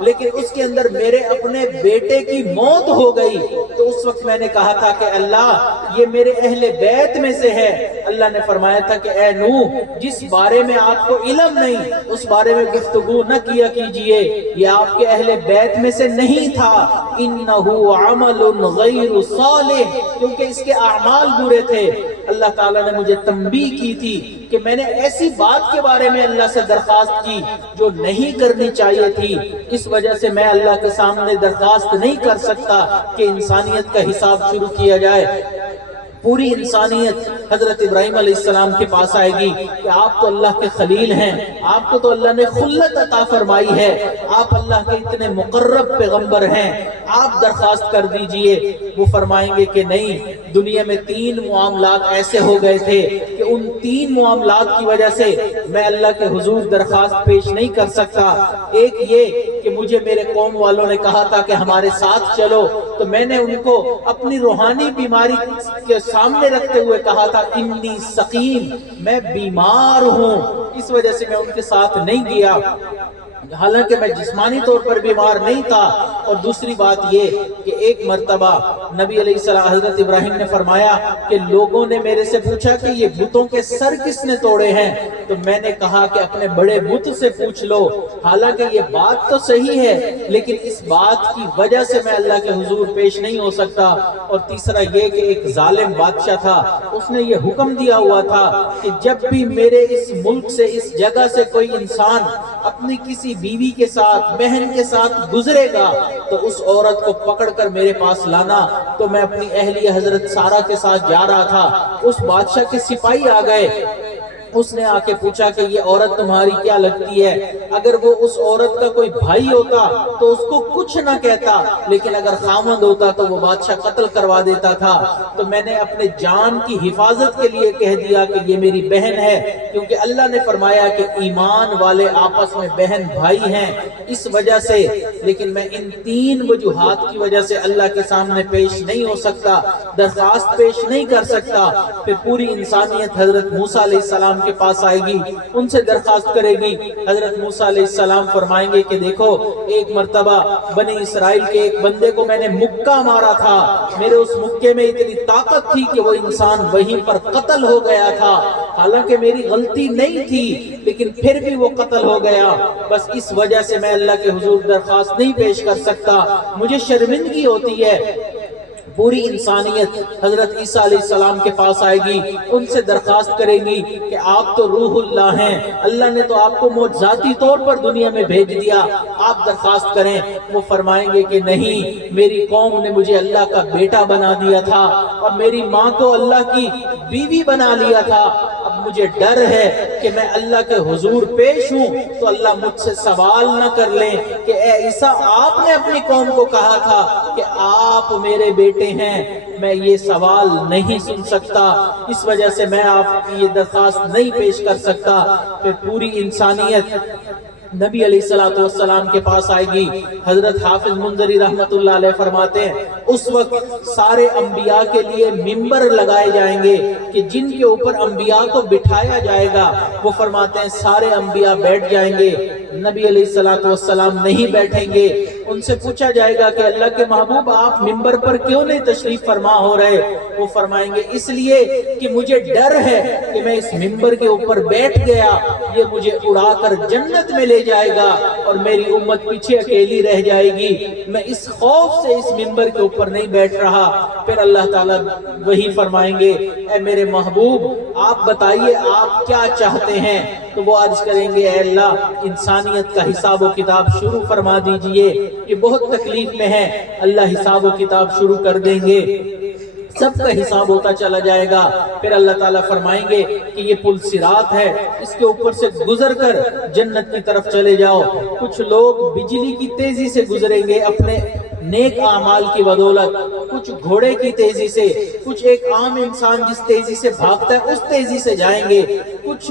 لیکن اس کے اندر میرے اپنے بیٹے کی موت ہو گئی تو اس وقت میں نے کہا تھا کہ اللہ یہ میرے اہل بیت میں سے ہے۔ اللہ نے فرمایا تھا کہ اے نوح، جس بارے میں آپ کو علم نہیں اس بارے میں گفتگو نہ کیا کیجئے، یہ آپ کے اہل بیت میں سے نہیں تھا۔ انہو عمل غیر صالح، کیونکہ اس کے اعمال برے تھے۔ اللہ تعالیٰ نے مجھے تنبیہ کی تھی کہ میں نے ایسی بات کے بارے میں اللہ سے درخواست کی جو نہیں کرنی چاہیے تھی، اس وجہ سے میں اللہ کے سامنے درخواست نہیں کر سکتا کہ انسانیت کا حساب شروع کیا جائے۔ پوری انسانیت حضرت ابراہیم علیہ السلام کے پاس آئے گی کہ آپ تو اللہ کے خلیل ہیں، آپ کو تو اللہ نے خلت عطا فرمائی ہے، آپ اللہ کے اتنے مقرب پیغمبر ہیں، آپ درخواست کر دیجئے۔ وہ فرمائیں گے کہ نہیں، دنیا میں 3 معاملات ایسے ہو گئے تھے کہ ان 3 معاملات کی وجہ سے میں اللہ کے حضور درخواست پیش نہیں کر سکتا۔ ایک یہ کہ مجھے میرے قوم والوں نے کہا تھا کہ ہمارے ساتھ چلو، تو میں نے ان کو اپنی روحانی بیماری کے سامنے رکھتے ہوئے کہا تھا انی سقیم، میں بیمار ہوں، اس وجہ سے میں ان کے ساتھ نہیں گیا، حالانکہ میں جسمانی طور پر بیمار نہیں تھا۔ اور دوسری بات یہ کہ ایک مرتبہ نبی علیہ السلام حضرت ابراہیم نے فرمایا کہ لوگوں نے میرے سے پوچھا کہ یہ بتوں کے سر کس نے توڑے ہیں، تو میں نے کہا کہ اپنے بڑے بت سے پوچھ لو۔ حالانکہ یہ بات تو صحیح ہے، لیکن اس بات کی وجہ سے میں اللہ کے حضور پیش نہیں ہو سکتا۔ اور تیسرا یہ کہ ایک ظالم بادشاہ تھا، اس نے یہ حکم دیا ہوا تھا کہ جب بھی میرے اس ملک سے، اس جگہ سے کوئی انسان اپنی کسی بیوی کے ساتھ، بہن کے ساتھ گزرے گا تو اس عورت کو پکڑ کر میرے پاس لانا۔ تو میں اپنی اہلیہ حضرت سارہ کے ساتھ جا رہا تھا، اس بادشاہ کے سپاہی آ گئے، اس نے آ کے پوچھا کہ یہ عورت تمہاری کیا لگتی ہے؟ اگر وہ اس عورت کا کوئی بھائی ہوتا تو اس کو کچھ نہ کہتا، لیکن اگر خامند ہوتا تو وہ بادشاہ قتل کروا دیتا تھا۔ تو میں نے اپنے جان کی حفاظت کے لیے کہہ دیا کہ یہ میری بہن ہے، کیونکہ اللہ نے فرمایا کہ ایمان والے آپس میں بہن بھائی ہیں، اس وجہ سے۔ لیکن میں ان 3 وجوہات کی وجہ سے اللہ کے سامنے پیش نہیں ہو سکتا، درخواست پیش نہیں کر سکتا۔ پھر پوری انسانیت حضرت موسیٰ علیہ السلام کے پاس آئے گی، ان سے درخواست کرے گی۔ حضرت موسیٰ علیہ السلام فرمائیں گے کہ دیکھو، ایک مرتبہ بنی اسرائیل کے ایک بندے کو میں نے مکہ مارا تھا، میرے اس مکے میں اتنی طاقت تھی کہ وہ انسان وہیں پر قتل ہو گیا تھا، حالانکہ میری غلطی نہیں تھی، لیکن پھر بھی وہ قتل ہو گیا۔ بس اس وجہ سے میں اللہ کے حضور درخواست نہیں پیش کر سکتا، مجھے شرمندگی ہوتی ہے۔ پوری انسانیت حضرت عیسیٰ علیہ السلام کے پاس آئے گی، ان سے درخواست کرے گی کہ آپ تو روح اللہ ہیں، اللہ نے تو آپ کو معجزاتی طور پر دنیا میں بھیج دیا، آپ درخواست کریں۔ وہ فرمائیں گے کہ نہیں، میری قوم نے مجھے اللہ کا بیٹا بنا دیا تھا اور میری ماں کو اللہ کی بیوی بنا لیا تھا، اب مجھے ڈر ہے کہ میں اللہ کے حضور پیش ہوں تو اللہ مجھ سے سوال نہ کر لیں کہ اے عیسیٰ، آپ نے اپنی قوم کو کہا تھا کہ آپ میرے بیٹے ہیں، میں یہ سوال نہیں سن سکتا، اس وجہ سے میں آپ کی یہ درخواست نہیں پیش کر سکتا۔ پھر پوری انسانیت نبی علیہ السلام کے پاس آئے گی۔ حضرت حافظ منذری رحمت اللہ علیہ فرماتے ہیں اس وقت سارے انبیاء کے لیے ممبر لگائے جائیں گے کہ جن کے اوپر انبیاء کو بٹھایا جائے گا۔ وہ فرماتے ہیں سارے انبیاء بیٹھ جائیں گے، نبی علیہ السلام نہیں بیٹھیں گے۔ ان سے پوچھا جائے گا کہ اللہ کے محبوب، آپ ممبر پر کیوں نہیں تشریف فرما ہو رہے؟ وہ فرمائیں گے اس لیے کہ مجھے ڈر ہے کہ میں اس ممبر کے اوپر بیٹھ گیا، یہ مجھے اڑا کر جنت میں لے جائے گا اور میری امت پیچھے اکیلی رہ جائے گی، میں اس خوف سے اس ممبر کے اوپر نہیں بیٹھ رہا۔ پھر اللہ تعالیٰ وہی فرمائیں گے اے میرے محبوب، آپ بتائیے آپ کیا چاہتے ہیں؟ تو وہ عرض کریں گے اے اللہ، انسانیت کا حساب و کتاب شروع فرما دیجئے، یہ بہت تکلیف میں ہے۔ اللہ حساب و کتاب شروع کر دیں گے، سب کا حساب ہوتا چلا جائے گا۔ پھر اللہ تعالیٰ فرمائیں گے کہ یہ پل صراط ہے، اس کے اوپر سے گزر کر جنت کی طرف چلے جاؤ۔ کچھ لوگ بجلی کی تیزی سے گزریں گے اپنے نیک اعمال کی بدولت، کچھ گھوڑے کی تیزی سے، کچھ ایک عام انسان جس تیزی سے بھاگتا ہے اس تیزی سے جائیں گے، کچھ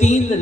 3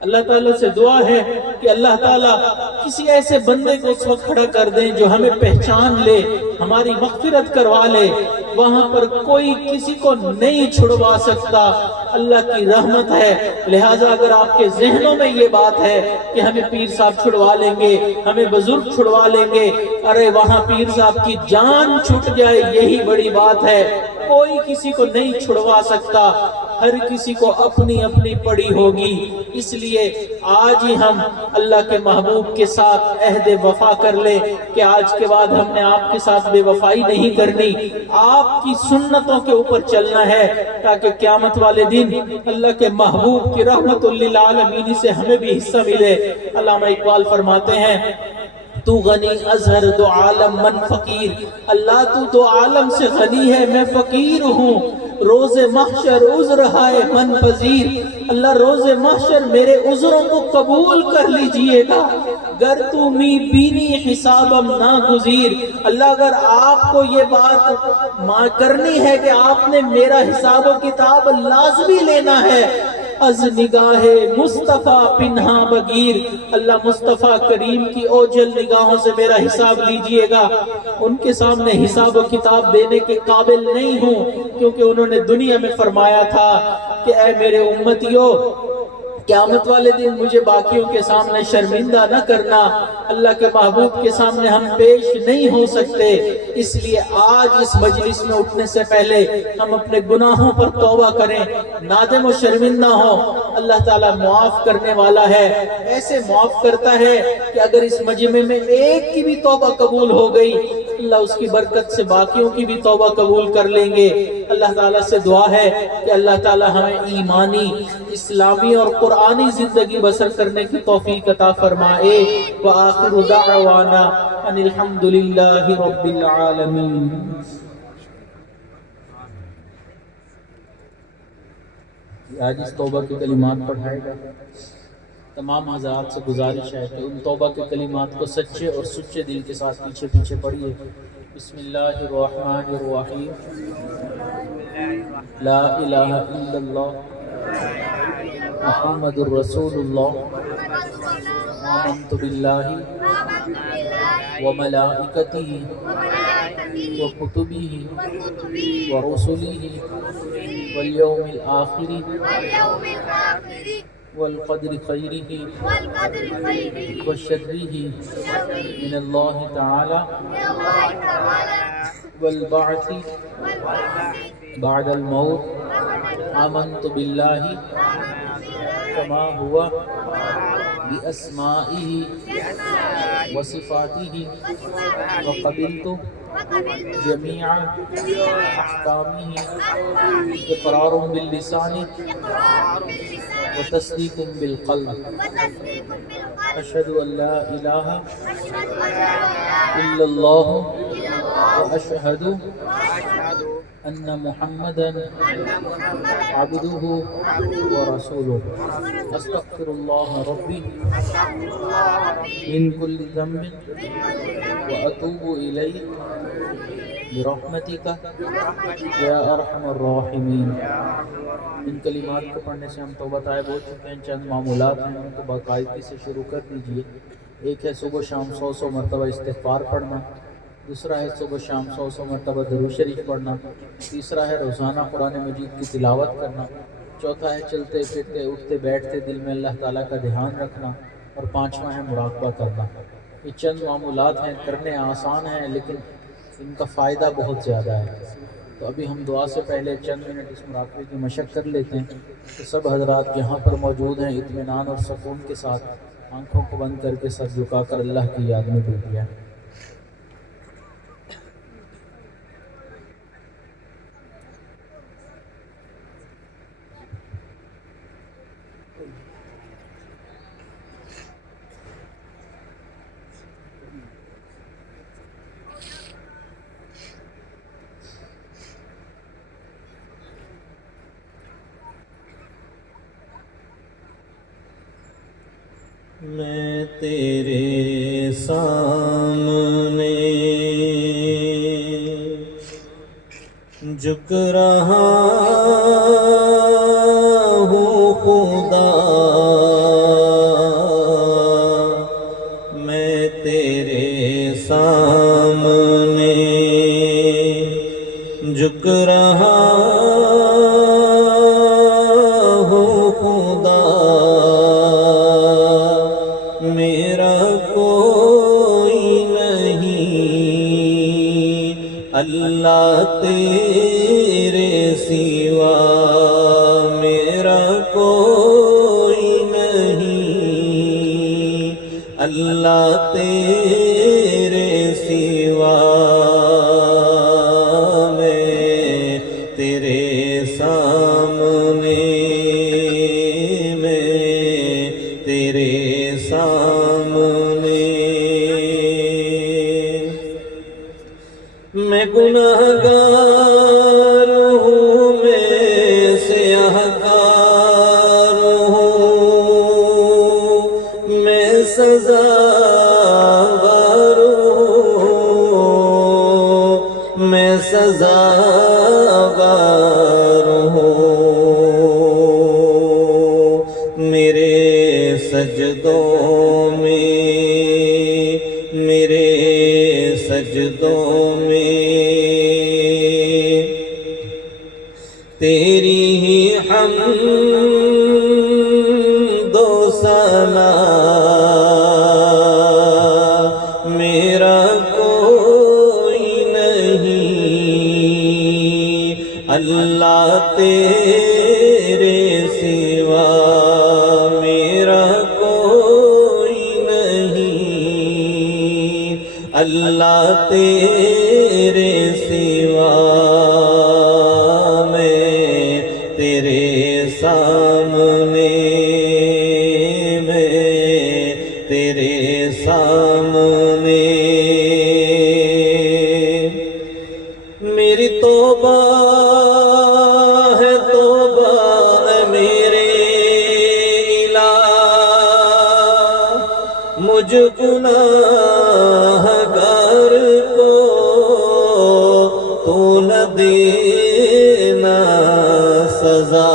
اللہ تعالیٰ سے دعا ہے کہ اللہ تعالیٰ کسی ایسے بندے کو اس وقت کھڑا کر دیں جو ہمیں پہچان لے، ہماری مغفرت کروا لے، وہاں پر کوئی کسی کو نہیں چھڑوا سکتا، اللہ کی رحمت ہے۔ لہٰذا اگر آپ کے ذہنوں میں یہ بات ہے کہ ہمیں پیر صاحب چھڑوا لیں گے، ہمیں بزرگ چھڑوا لیں گے، ارے وہاں پیر صاحب کی جان چھٹ جائے یہی بڑی بات ہے، کوئی کسی کو نہیں چھڑوا سکتا، ہر کسی کو اپنی اپنی پڑی ہوگی۔ اس لیے آج ہی ہم اللہ کے محبوب کے ساتھ عہد وفا کر لیں کہ آج کے بعد ہم نے آپ کے ساتھ بے وفائی نہیں کرنی، آپ کی سنتوں کے اوپر چلنا ہے، تاکہ قیامت والے دن اللہ کے محبوب کی رحمت للعالمین سے ہمیں بھی حصہ ملے۔ علامہ اقبال فرماتے ہیں تو غنی ازہر دو عالم من فقیر، اللہ تو دو عالم سے غنی ہے میں فقیر ہوں، روز محشر عذر ہائے من پذیر، اللہ روز محشر میرے عذروں کو قبول کر لیجئے گا، گر تو می بینی حسابم ناگزیر، اللہ اگر آپ کو یہ بات کرنی ہے کہ آپ نے میرا حساب و کتاب لازمی لینا ہے، از نگاہ مصطفیٰ پنہا بگیر، اللہ مصطفیٰ کریم کی اوجل نگاہوں سے میرا حساب لیجئے گا۔ ان کے سامنے حساب و کتاب دینے کے قابل نہیں ہوں، کیونکہ انہوں نے دنیا میں فرمایا تھا کہ اے میرے امتیوں، قیامت والے دن مجھے باقیوں کے سامنے شرمندہ نہ کرنا، اللہ کے محبوب کے سامنے ہم پیش نہیں ہو سکتے، اس لیے آج اس مجلس میں اٹھنے سے پہلے ہم اپنے گناہوں پر توبہ کریں، نادم و شرمندہ ہوں۔ اللہ تعالیٰ معاف کرنے والا ہے، ایسے معاف کرتا ہے کہ اگر اس مجمع میں ایک کی بھی توبہ قبول ہو گئی، اللہ اس کی برکت سے باقیوں کی بھی توبہ قبول کر لیں گے۔ اللہ تعالیٰ سے دعا ہے کہ اللہ تعالیٰ ہمیں ایمانی، اسلامی اور قرآنی زندگی بسر کرنے کی توفیق عطا فرمائے۔ وآخر دعوانا ان الحمدللہ رب العالمین۔ آج اس توبہ کے کلمات پڑھائے گا، تمام حضرات سے گزارش ہے کہ ان توبہ کے کلمات کو سچے اور سچے دل کے ساتھ پیچھے پیچھے پڑھیے۔ بسم اللہ الرحمن الرحیم، لا الہ الا اللہ محمد الرسول اللہ، آمنت باللہ وملائکتہ وکتبہ ورسلہ والیوم الآخر والقدر خیرہ وشرہ من اللہ تعالی والبعث بعد الموت، آمنت باللہ کما ہوا بأسمائہ وصفاتہ وقبلت جميع أحكامه إقرار باللسان وتصديق بالقلب، أشهد أن لا إله إلا الله وأشهد أن محمدا عبده ورسوله، أستغفر الله ربي من كل ذنب وأتوب إليه برحمتک یا ارحم الراحمین۔ ان کلمات کو پڑھنے سے ہم توبہ طائب ہو چکے ہیں، چند معمولات ہیں ان کو باقاعدگی سے شروع کر دیجئے۔ ایک ہے صبح شام 100 مرتبہ استغفار پڑھنا، دوسرا ہے صبح شام 100 مرتبہ درود شریف پڑھنا، تیسرا ہے روزانہ قرآن مجید کی تلاوت کرنا، چوتھا ہے چلتے پھرتے اٹھتے بیٹھتے دل میں اللہ تعالیٰ کا دھیان رکھنا، اور پانچواں ہے مراقبہ کرنا۔ یہ چند معمولات ہیں، کرنے آسان ہیں لیکن ان کا فائدہ بہت زیادہ ہے۔ تو ابھی ہم دعا سے پہلے چند منٹ اس مراقبے کی مشق کر لیتے ہیں۔ تو سب حضرات جہاں پر موجود ہیں اطمینان اور سکون کے ساتھ آنکھوں کو بند کر کے سر جھکا کر اللہ کی یاد میں ڈوب جائیں۔ میں تیرے سامنے جھک رہا ہوں خدا، اللہ تیرے سوا میں تیرے سامنے میں تیرے سامنے میں گنہگار ہوں میں سیاہکار ہوں میں سزاوار ہوں میں سزاوار ہوں میرے سجدوں میں میرے سجدوں میں تیری ہی حمد و ثنا میرا کوئی نہیں اللہ تیرے سوا میرا کوئی نہیں اللہ تیرے سوا تیرے سامنے میں تیرے سامنے میری توبہ ہے توبہ میرے الہ مجھ گناہگار کو تو نہ دینا سزا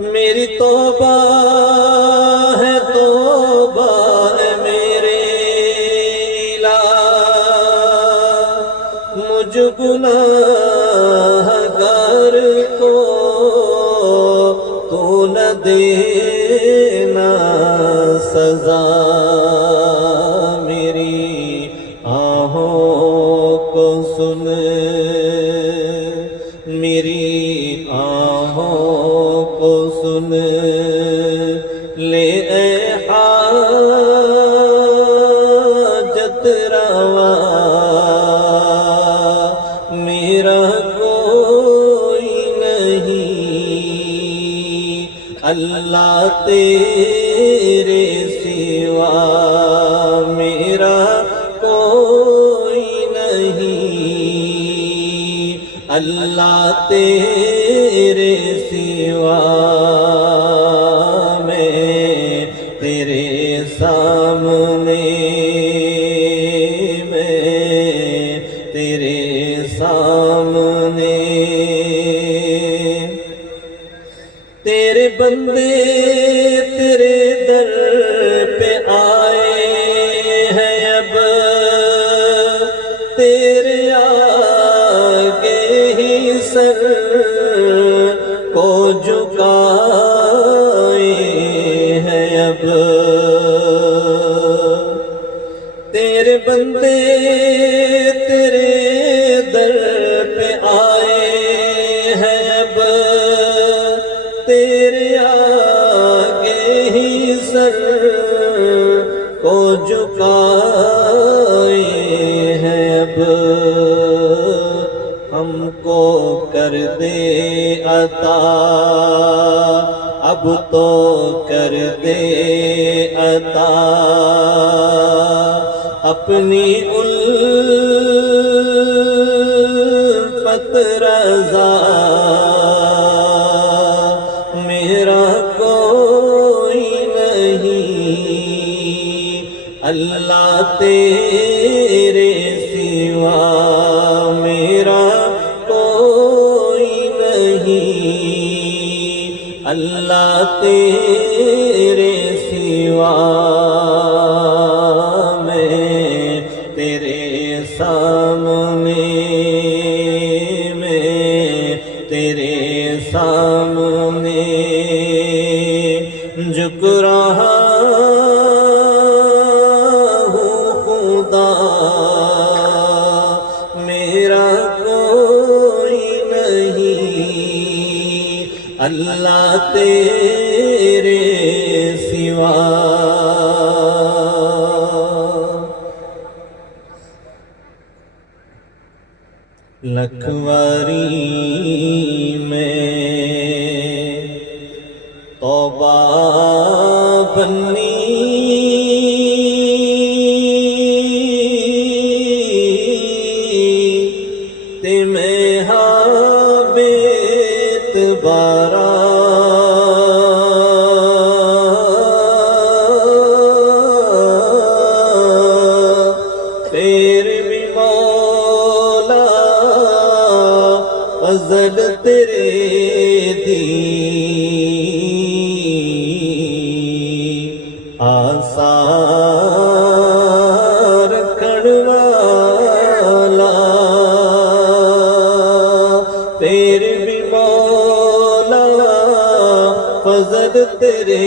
میری توبہ ہے توبہ میرے الہ مجھ گناہگار کو تو نہ دینا سزا میری آہوں کو سن میری آہوں کو سن لے اے حاجت روا میرا کوئی نہیں اللہ تیرے سوا میرا کوئی نہیں اللہ تیرے سوا میں تیرے سامنے میں تیرے سامنے تیرے بندے تیرے در پہ آئے ہیں اب تیرے آگے ہی سر کو جھکائے ہیں اب تیرے بندے تیرے در پہ آئے ہیں اب تیرے آگے ہی سر کو جھکائے ہیں اب ہم کو کر دے عطا اب تو کر دے عطا اپنی الفت رضا میرا کوئی نہیں اللہ تیرے سوا میرا کوئی نہیں اللہ تیرے سوا میں تیرے سامنے میں تیرے سامنے جھک رہا ہوں خدا میرا کوئی نہیں اللہ تیرے سوا لکھواری میں توبہ بنی تے میں ہاں بیت بارا پھر بھی مولا فضل تیرے دی آثار کھڑوالا پھر بھی مولا فضل تیرے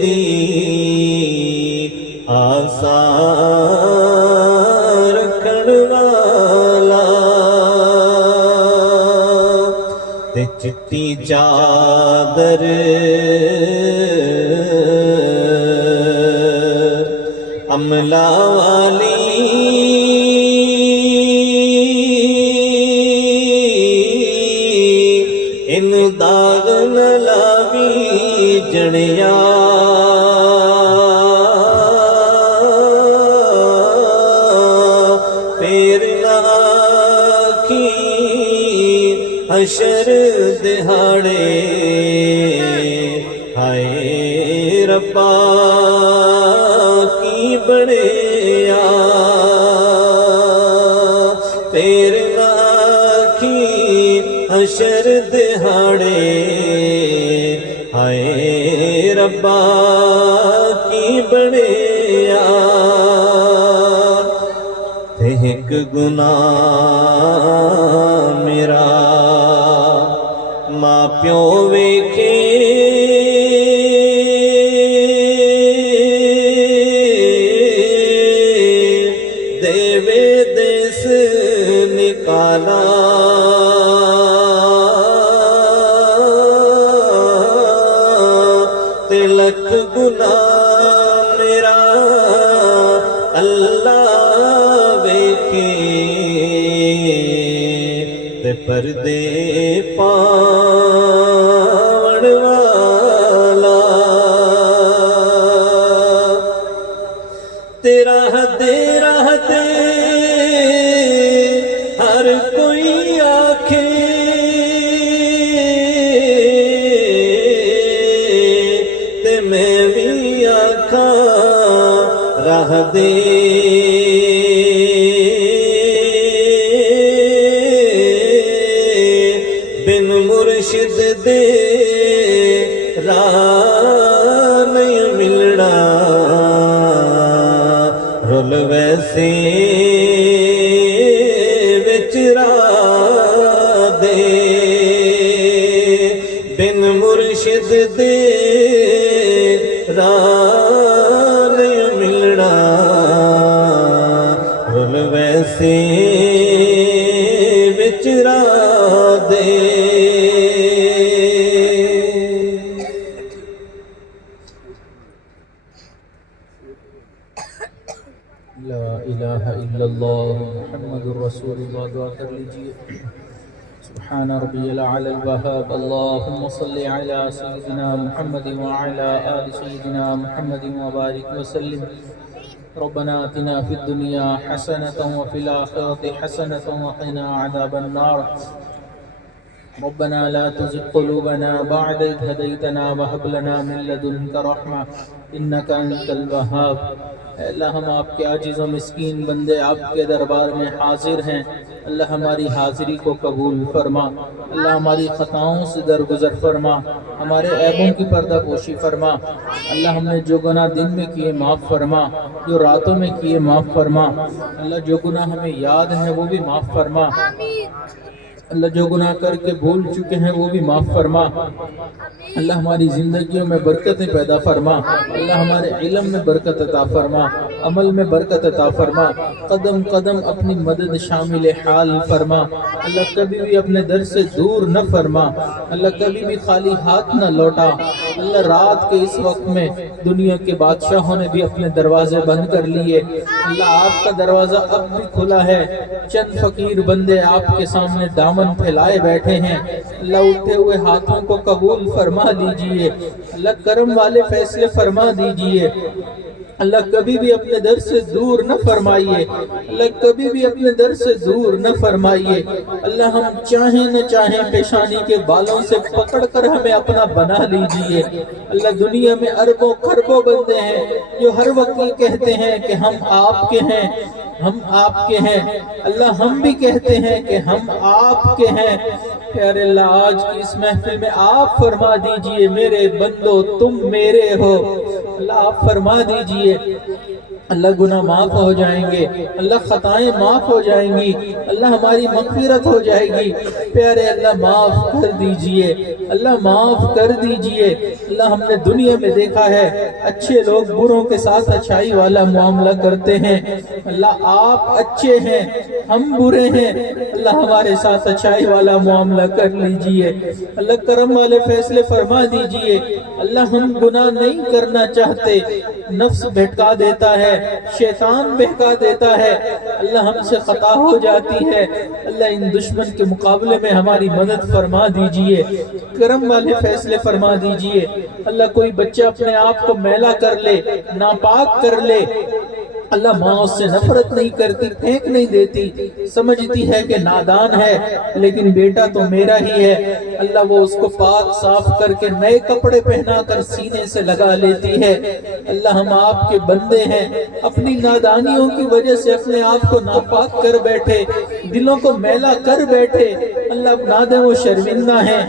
دی آثار کھڑوالا تے چٹی چادر عملہ والی ان داغ نہ لاوی جڑیا پھر نہ آکھی حشر دہاڑے ہائے ربا کی بڑیا پھر نہ آکھی حشر دہاڑے ہائے ربا کی بڑیا تے ایک گناہ میرا ماں پیو ویکھے دیوے دیس نکالا تے لکھ گناہ میرا اللہ ویکھے تے پردے پاون والا تیرا دے ہر کوئی آکھے تے میں بھی آکھاں راہ دے بن مرشد دے راہ نہیں ملنا رول ویسے وچ راہ دے بن مرشد دے راہ نہیں ملنا رول ویسے وچ راہ دے لا الہ الا اللہ محمد الرسول اللہ. دعا کر لیجئے. سبحان ربی العلی الوہاب. اللہم صلی علی سیدنا محمد وعلی آل سیدنا محمد وبارک وسلم. ربنا آتنا فی الدنیا حسنة وفی الآخرة حسنة وقنا عذاب النار. ربنا لا تزغ قلوبنا بعد إذ هديتنا وهب لنا من لدنك رحمة إنك أنت الوهاب. اے اللہ ہم آپ کے عاجز و مسکین بندے آپ کے دربار میں حاضر ہیں. اللہ ہماری حاضری کو قبول فرما. اللہ ہماری خطاؤں سے درگزر فرما. ہمارے عیبوں کی پردہ پوشی فرما. اللہ ہم نے جو گناہ دن میں کیے معاف فرما, جو راتوں میں کیے معاف فرما. اللہ جو گناہ ہمیں یاد ہیں وہ بھی معاف فرما. اللہ جو گناہ کر کے بھول چکے ہیں وہ بھی معاف فرما. اللہ ہماری زندگیوں میں برکتیں پیدا فرما. اللہ ہمارے علم میں برکت عطا فرما. عمل میں برکت عطا فرما، قدم قدم اپنی مدد شامل حال فرما، اللہ کبھی بھی اپنے در سے دور نہ فرما، اللہ کبھی بھی خالی ہاتھ نہ لوٹا۔ اللہ رات کے اس وقت میں دنیا کے بادشاہوں نے بھی اپنے دروازے بند کر لیے، اللہ آپ کا دروازہ اب بھی کھلا ہے، چند فقیر بندے آپ کے سامنے دامن پھیلائے بیٹھے ہیں، اللہ اٹھے ہوئے ہاتھوں کو قبول فرما دیجئے، اللہ کرم والے فیصلے فرما دیجئے، اللہ کبھی بھی اپنے در سے دور نہ فرمائیے، اللہ کبھی بھی اپنے در سے دور نہ فرمائیے، اللہ ہم چاہیں نہ چاہیں پیشانی کے بالوں سے پکڑ کر ہمیں اپنا بنا لیجئے۔ اللہ دنیا میں اربوں خربوں بندے ہیں جو ہر وقت یہ کہتے ہیں کہ ہم آپ کے ہیں، ہم آپ کے ہیں، اللہ ہم بھی کہتے ہیں کہ ہم آپ کے ہیں۔ پیارے اللہ آج کی اس محفل میں آپ فرما دیجئے میرے بندو تم میرے ہو، اللہ آپ فرما دیجئے، اللہ گناہ معاف ہو جائیں گے، اللہ خطائیں معاف ہو جائیں گی، اللہ ہماری مغفرت ہو جائے گی۔ پیارے اللہ معاف کر دیجئے، اللہ معاف کر دیجئے۔ اللہ ہم نے دنیا میں دیکھا ہے اچھے لوگ بروں کے ساتھ اچھائی والا معاملہ کرتے ہیں، اللہ آپ اچھے ہیں ہم برے ہیں، اللہ ہمارے ساتھ اچھائی والا معاملہ کر لیجئے، اللہ کرم والے فیصلے فرما دیجئے۔ اللہ ہم گناہ نہیں کرنا چاہتے، نفس بھٹکا دیتا ہے، شیطان بہکا دیتا ہے، اللہ ہم سے خطا ہو جاتی ہے، اللہ ان دشمن کے مقابلے میں ہماری مدد فرما دیجئے، کرم والے فیصلے فرما دیجئے۔ اللہ کوئی بچہ اپنے آپ کو میلا کر لے، ناپاک کر لے، اللہ ماں اس سے نفرت نہیں کرتی، پھینک نہیں دیتی، سمجھتی ہے کہ نادان ہے لیکن بیٹا تو میرا ہی ہے، اللہ وہ اس کو پاک صاف کر کے نئے کپڑے پہنا کر سینے سے لگا لیتی ہے۔ اللہ ہم آپ کے بندے ہیں، اپنی نادانیوں کی وجہ سے اپنے آپ کو ناپاک کر بیٹھے، دلوں کو میلا کر بیٹھے، اللہ نادم و شرمندہ ہیں،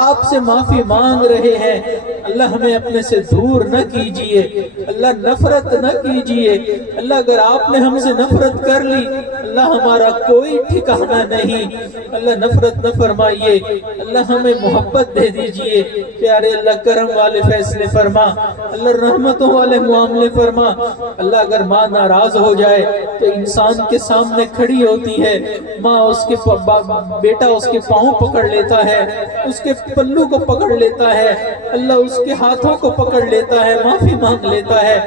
آپ سے معافی مانگ رہے ہیں، اللہ ہمیں اپنے سے دور نہ کیجئے، اللہ نفرت نہ کیجئے، اللہ اگر آپ نے ہم سے نفرت کر لی اللہ ہمارا کوئی ٹھکانہ نہیں، اللہ نفرت نہ فرمائیے، اللہ ہمیں محبت دے دیجئے۔ پیارے اللہ کرم والے فیصلے فرما، اللہ رحمتوں والے معاملے فرما۔ اللہ اگر ماں ناراض ہو جائے تو انسان کے سامنے کھڑی ہوتی ہے، ماں اس کے بیٹا اس کے پاؤں پکڑ لیتا ہے، اس کے پلو کو پکڑ لیتا ہے، اللہ اس کے ہاتھوں کو پکڑ لیتا ہے، معافی مانگ لیتا ہے۔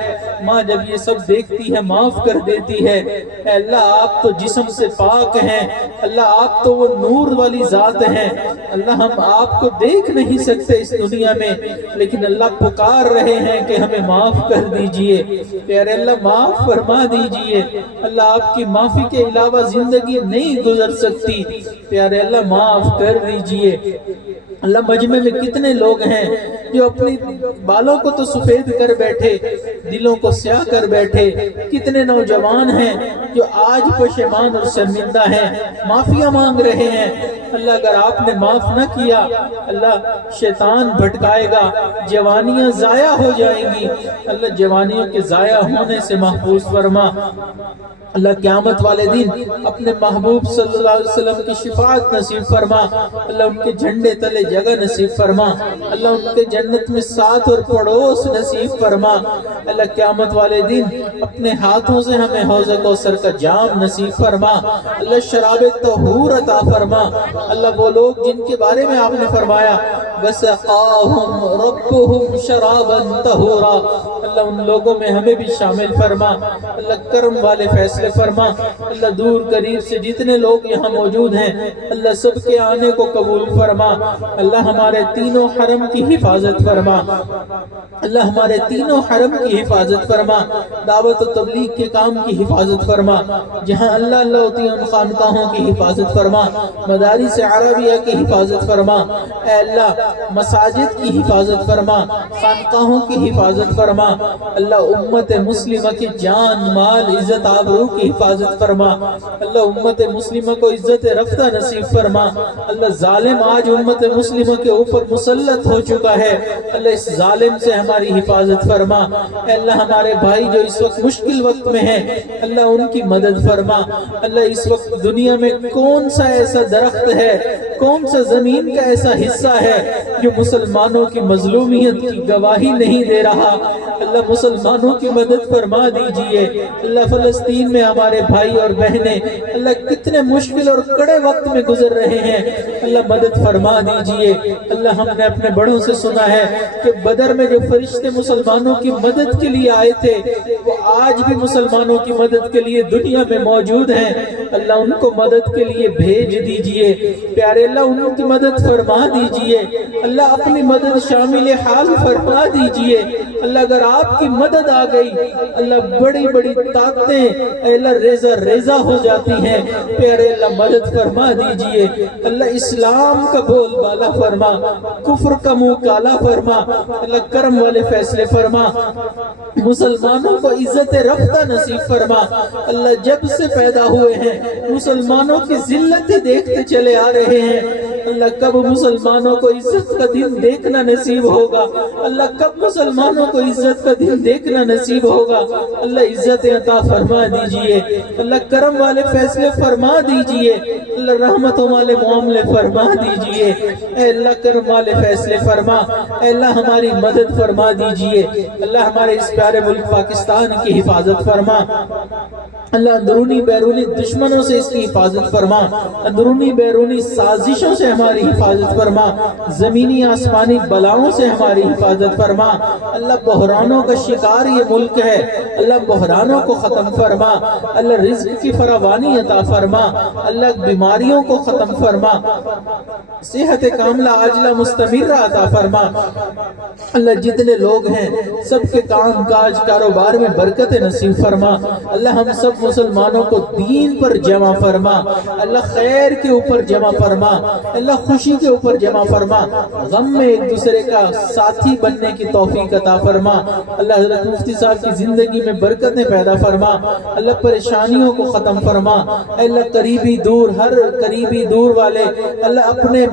ماں جب یہ سب دیکھتی ہے معاف کر دیتی ہے۔ اے اللہ آپ تو جسم سے پاک ہیں، اللہ آپ تو وہ نور والی ذات ہیں، اللہ ہم آپ کو دیکھ نہیں سکتے اس دنیا میں لیکن اللہ پکار رہے ہیں کہ ہمیں معاف کر دیجئے۔ پیارے اللہ معاف فرما دیجئے، اللہ آپ کی معافی کے علاوہ زندگی نہیں گزر سکتی، پیارے اللہ معاف کر دیجئے۔ اللہ مجمع میں کتنے لوگ ہیں جو اپنی بالوں کو تو سفید کر بیٹھے، دلوں کو سیاہ کر بیٹھے، کتنے نوجوان ہیں جو آج پشیمان اور شرمندہ ہیں، معافیاں مانگ رہے ہیں۔ اللہ اگر آپ نے معاف نہ کیا اللہ شیطان بھٹکائے گا، جوانیاں ضائع ہو جائیں گی، اللہ جوانیوں کے ضائع ہونے سے محفوظ فرما۔ اللہ قیامت والے دن اپنے محبوب صلی اللہ علیہ وسلم کی شفاعت نصیب فرما، اللہ ان کے جھنڈے تلے جگہ نصیب فرما، اللہ ان کے جنت میں ساتھ اور پڑوس نصیب فرما۔ اللہ قیامت والے دن اپنے ہاتھوں سے ہمیں حوض کوثر کا جام نصیب فرما، اللہ شراب طہور عطا فرما۔ اللہ وہ لوگ جن کے بارے میں آپ نے فرمایا وَسَقَاهُمْ رَبُّهُمْ شَرَابًا طَهُورًا، اللہ ان لوگوں میں ہمیں بھی شامل فرما۔ اللہ کرم والے فیصلے فرما، اللہ دور قریب سے جتنے لوگ یہاں موجود ہیں اللہ سب کے آنے کو قبول فرما۔ اللہ ہمارے تینوں حرم کی حفاظت فرما، اللہ ہمارے تینوں حرم کی حفاظت فرما، دعوت و تبلیغ کے کام کی حفاظت فرما، جہاں اللہ اللہ ہوتی ان خانقاہوں کی حفاظت فرما، مدارس عربیہ کی حفاظت فرما، اے اللہ مساجد کی حفاظت فرما، خانقاہوں کی حفاظت فرما، اللہ امت مسلمہ کی جان مال عزت آبرو کی حفاظت فرما، اللہ امت مسلمہ کو عزت رفتہ نصیب فرما۔ اللہ ظالم آج امت مسلمہ کے اوپر مسلط ہو چکا ہے، اللہ اس ظالم سے ہماری حفاظت فرما۔ اے اللہ ہمارے بھائی جو اس وقت مشکل وقت میں ہیں اللہ ان کی مدد فرما۔ اللہ اس وقت دنیا میں کون سا ایسا درخت ہے، کون سا زمین کا ایسا حصہ ہے جو مسلمانوں کی مظلومیت کی گواہی نہیں دے رہا۔ اللہ مسلمانوں کی مدد فرما دیجئے۔ اللہ فلسطین میں ہمارے بھائی اور بہنیں اللہ کتنے مشکل اور کڑے وقت میں گزر رہے ہیں، اللہ مدد فرما دیجئے۔ اللہ ہم نے اپنے بڑوں سے سنا ہے کہ بدر میں جو فرشتے مسلمانوں کی مدد کے لیے آئے تھے وہ آج بھی مسلمانوں کی مدد کے لیے دنیا میں موجود ہیں۔ اللہ ان کو مدد کے لیے بھیج دیجئے۔ پیارے اللہ ان کی مدد فرما دیجئے۔ اللہ اپنی مدد شامل حال فرما دیجئے۔ اللہ اگر آپ کی مدد آ گئی اللہ بڑی بڑی طاقتیں اللہ ریزہ ریزہ ہو جاتی ہیں۔ پیارے اللہ مدد فرما دیجئے۔ اللہ اسلام کا بول بالا فرما، کفر کا منہ کالا فرما۔ اللہ کرم والے فیصلے فرما، مسلمانوں کو عزت رفتہ نصیب فرما۔ اللہ جب سے پیدا ہوئے ہیں مسلمانوں کی ذلت دیکھتے چلے آ رہے ہیں، اللہ کب مسلمانوں کو عزت کا دن دیکھنا نصیب ہوگا؟ اللہ کب مسلمانوں کو عزت کا دن دیکھنا نصیب ہوگا؟ اللہ عزت عطا فرما دیجئے۔ اللہ کرم والے فیصلے فرما دیجئے۔ اللہ رحمتوں والے معاملے فرما دیجئے۔ اے اللہ کرم والے فیصلے فرما۔ اے اللہ ہماری مدد فرما دیجئے۔ اللہ ہمارے اس پیارے ملک پاکستان کی حفاظت فرما۔ اللہ اندرونی بیرونی دشمنوں سے اس کی حفاظت فرما، اندرونی بیرونی سازشوں سے ہماری حفاظت فرما، زمینی آسمانی بلاؤں سے ہماری حفاظت فرما۔ اللہ بحرانوں کا شکار یہ ملک ہے، اللہ بحرانوں کو ختم فرما۔ اللہ رزق کی فراوانی عطا فرما، اللہ بیماریوں کو ختم فرما، صحت کاملہ عاجلہ مستمرہ عطا فرما۔ اللہ جتنے لوگ ہیں سب کے کام کاج کاروبار میں برکت نصیب فرما۔ اللہ ہم سب مسلمانوں کو دین پر جمع فرما، اللہ خیر کے اوپر جمع فرما، اللہ خوشی کے اوپر جمع فرما، غم میں ایک دوسرے کا ساتھی بننے کی توفیق عطا فرما۔ اللہ حضرت مفتی صاحب کی زندگی میں برکتیں پیدا فرما، اللہ پریشانیوں کو ختم فرما۔ اللہ قریبی دور ہر قریبی دور والے اللہ اپنے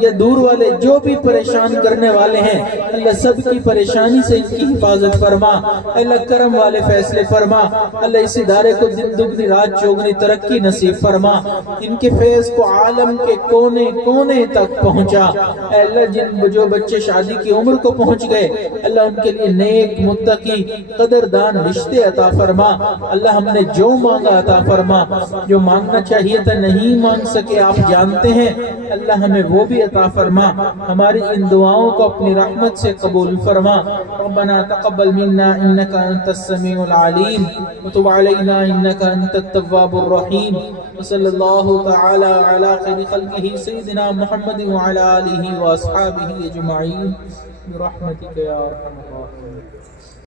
یا دور والے جو بھی پریشان کرنے والے ہیں اللہ سب کی پریشانی سے ان کی حفاظت فرما۔ اللہ کرم والے فیصلے فرما۔ اللہ اس ادارے کو دن دگنی رات چوگنی ترقی نصیب فرما، ان کے فیض کو عالم کے کونے کونے تک پہنچا۔ اے اللہ جو بچے شادی کی عمر کو پہنچ گئے اللہ ان کے لیے نیک متقی قدردان رشتے عطا فرما۔ اللہ ہم نے جو مانگا عطا فرما، جو مانگنا چاہیے تھا نہیں مانگ سکے آپ جانتے ہیں، اللہ ہمیں وہ بھی عطا فرما۔ ہماری ان دعاؤں کو اپنی رحمت سے قبول فرما۔ ربنا تقبل منا انك انت السميع العليم وتب علينا انك انت التواب الرحيم وصلى الله تعالى على خير خلقه سيدنا محمد وعلى اله واصحابه اجمعين برحمتك يا ارحم الراحمين۔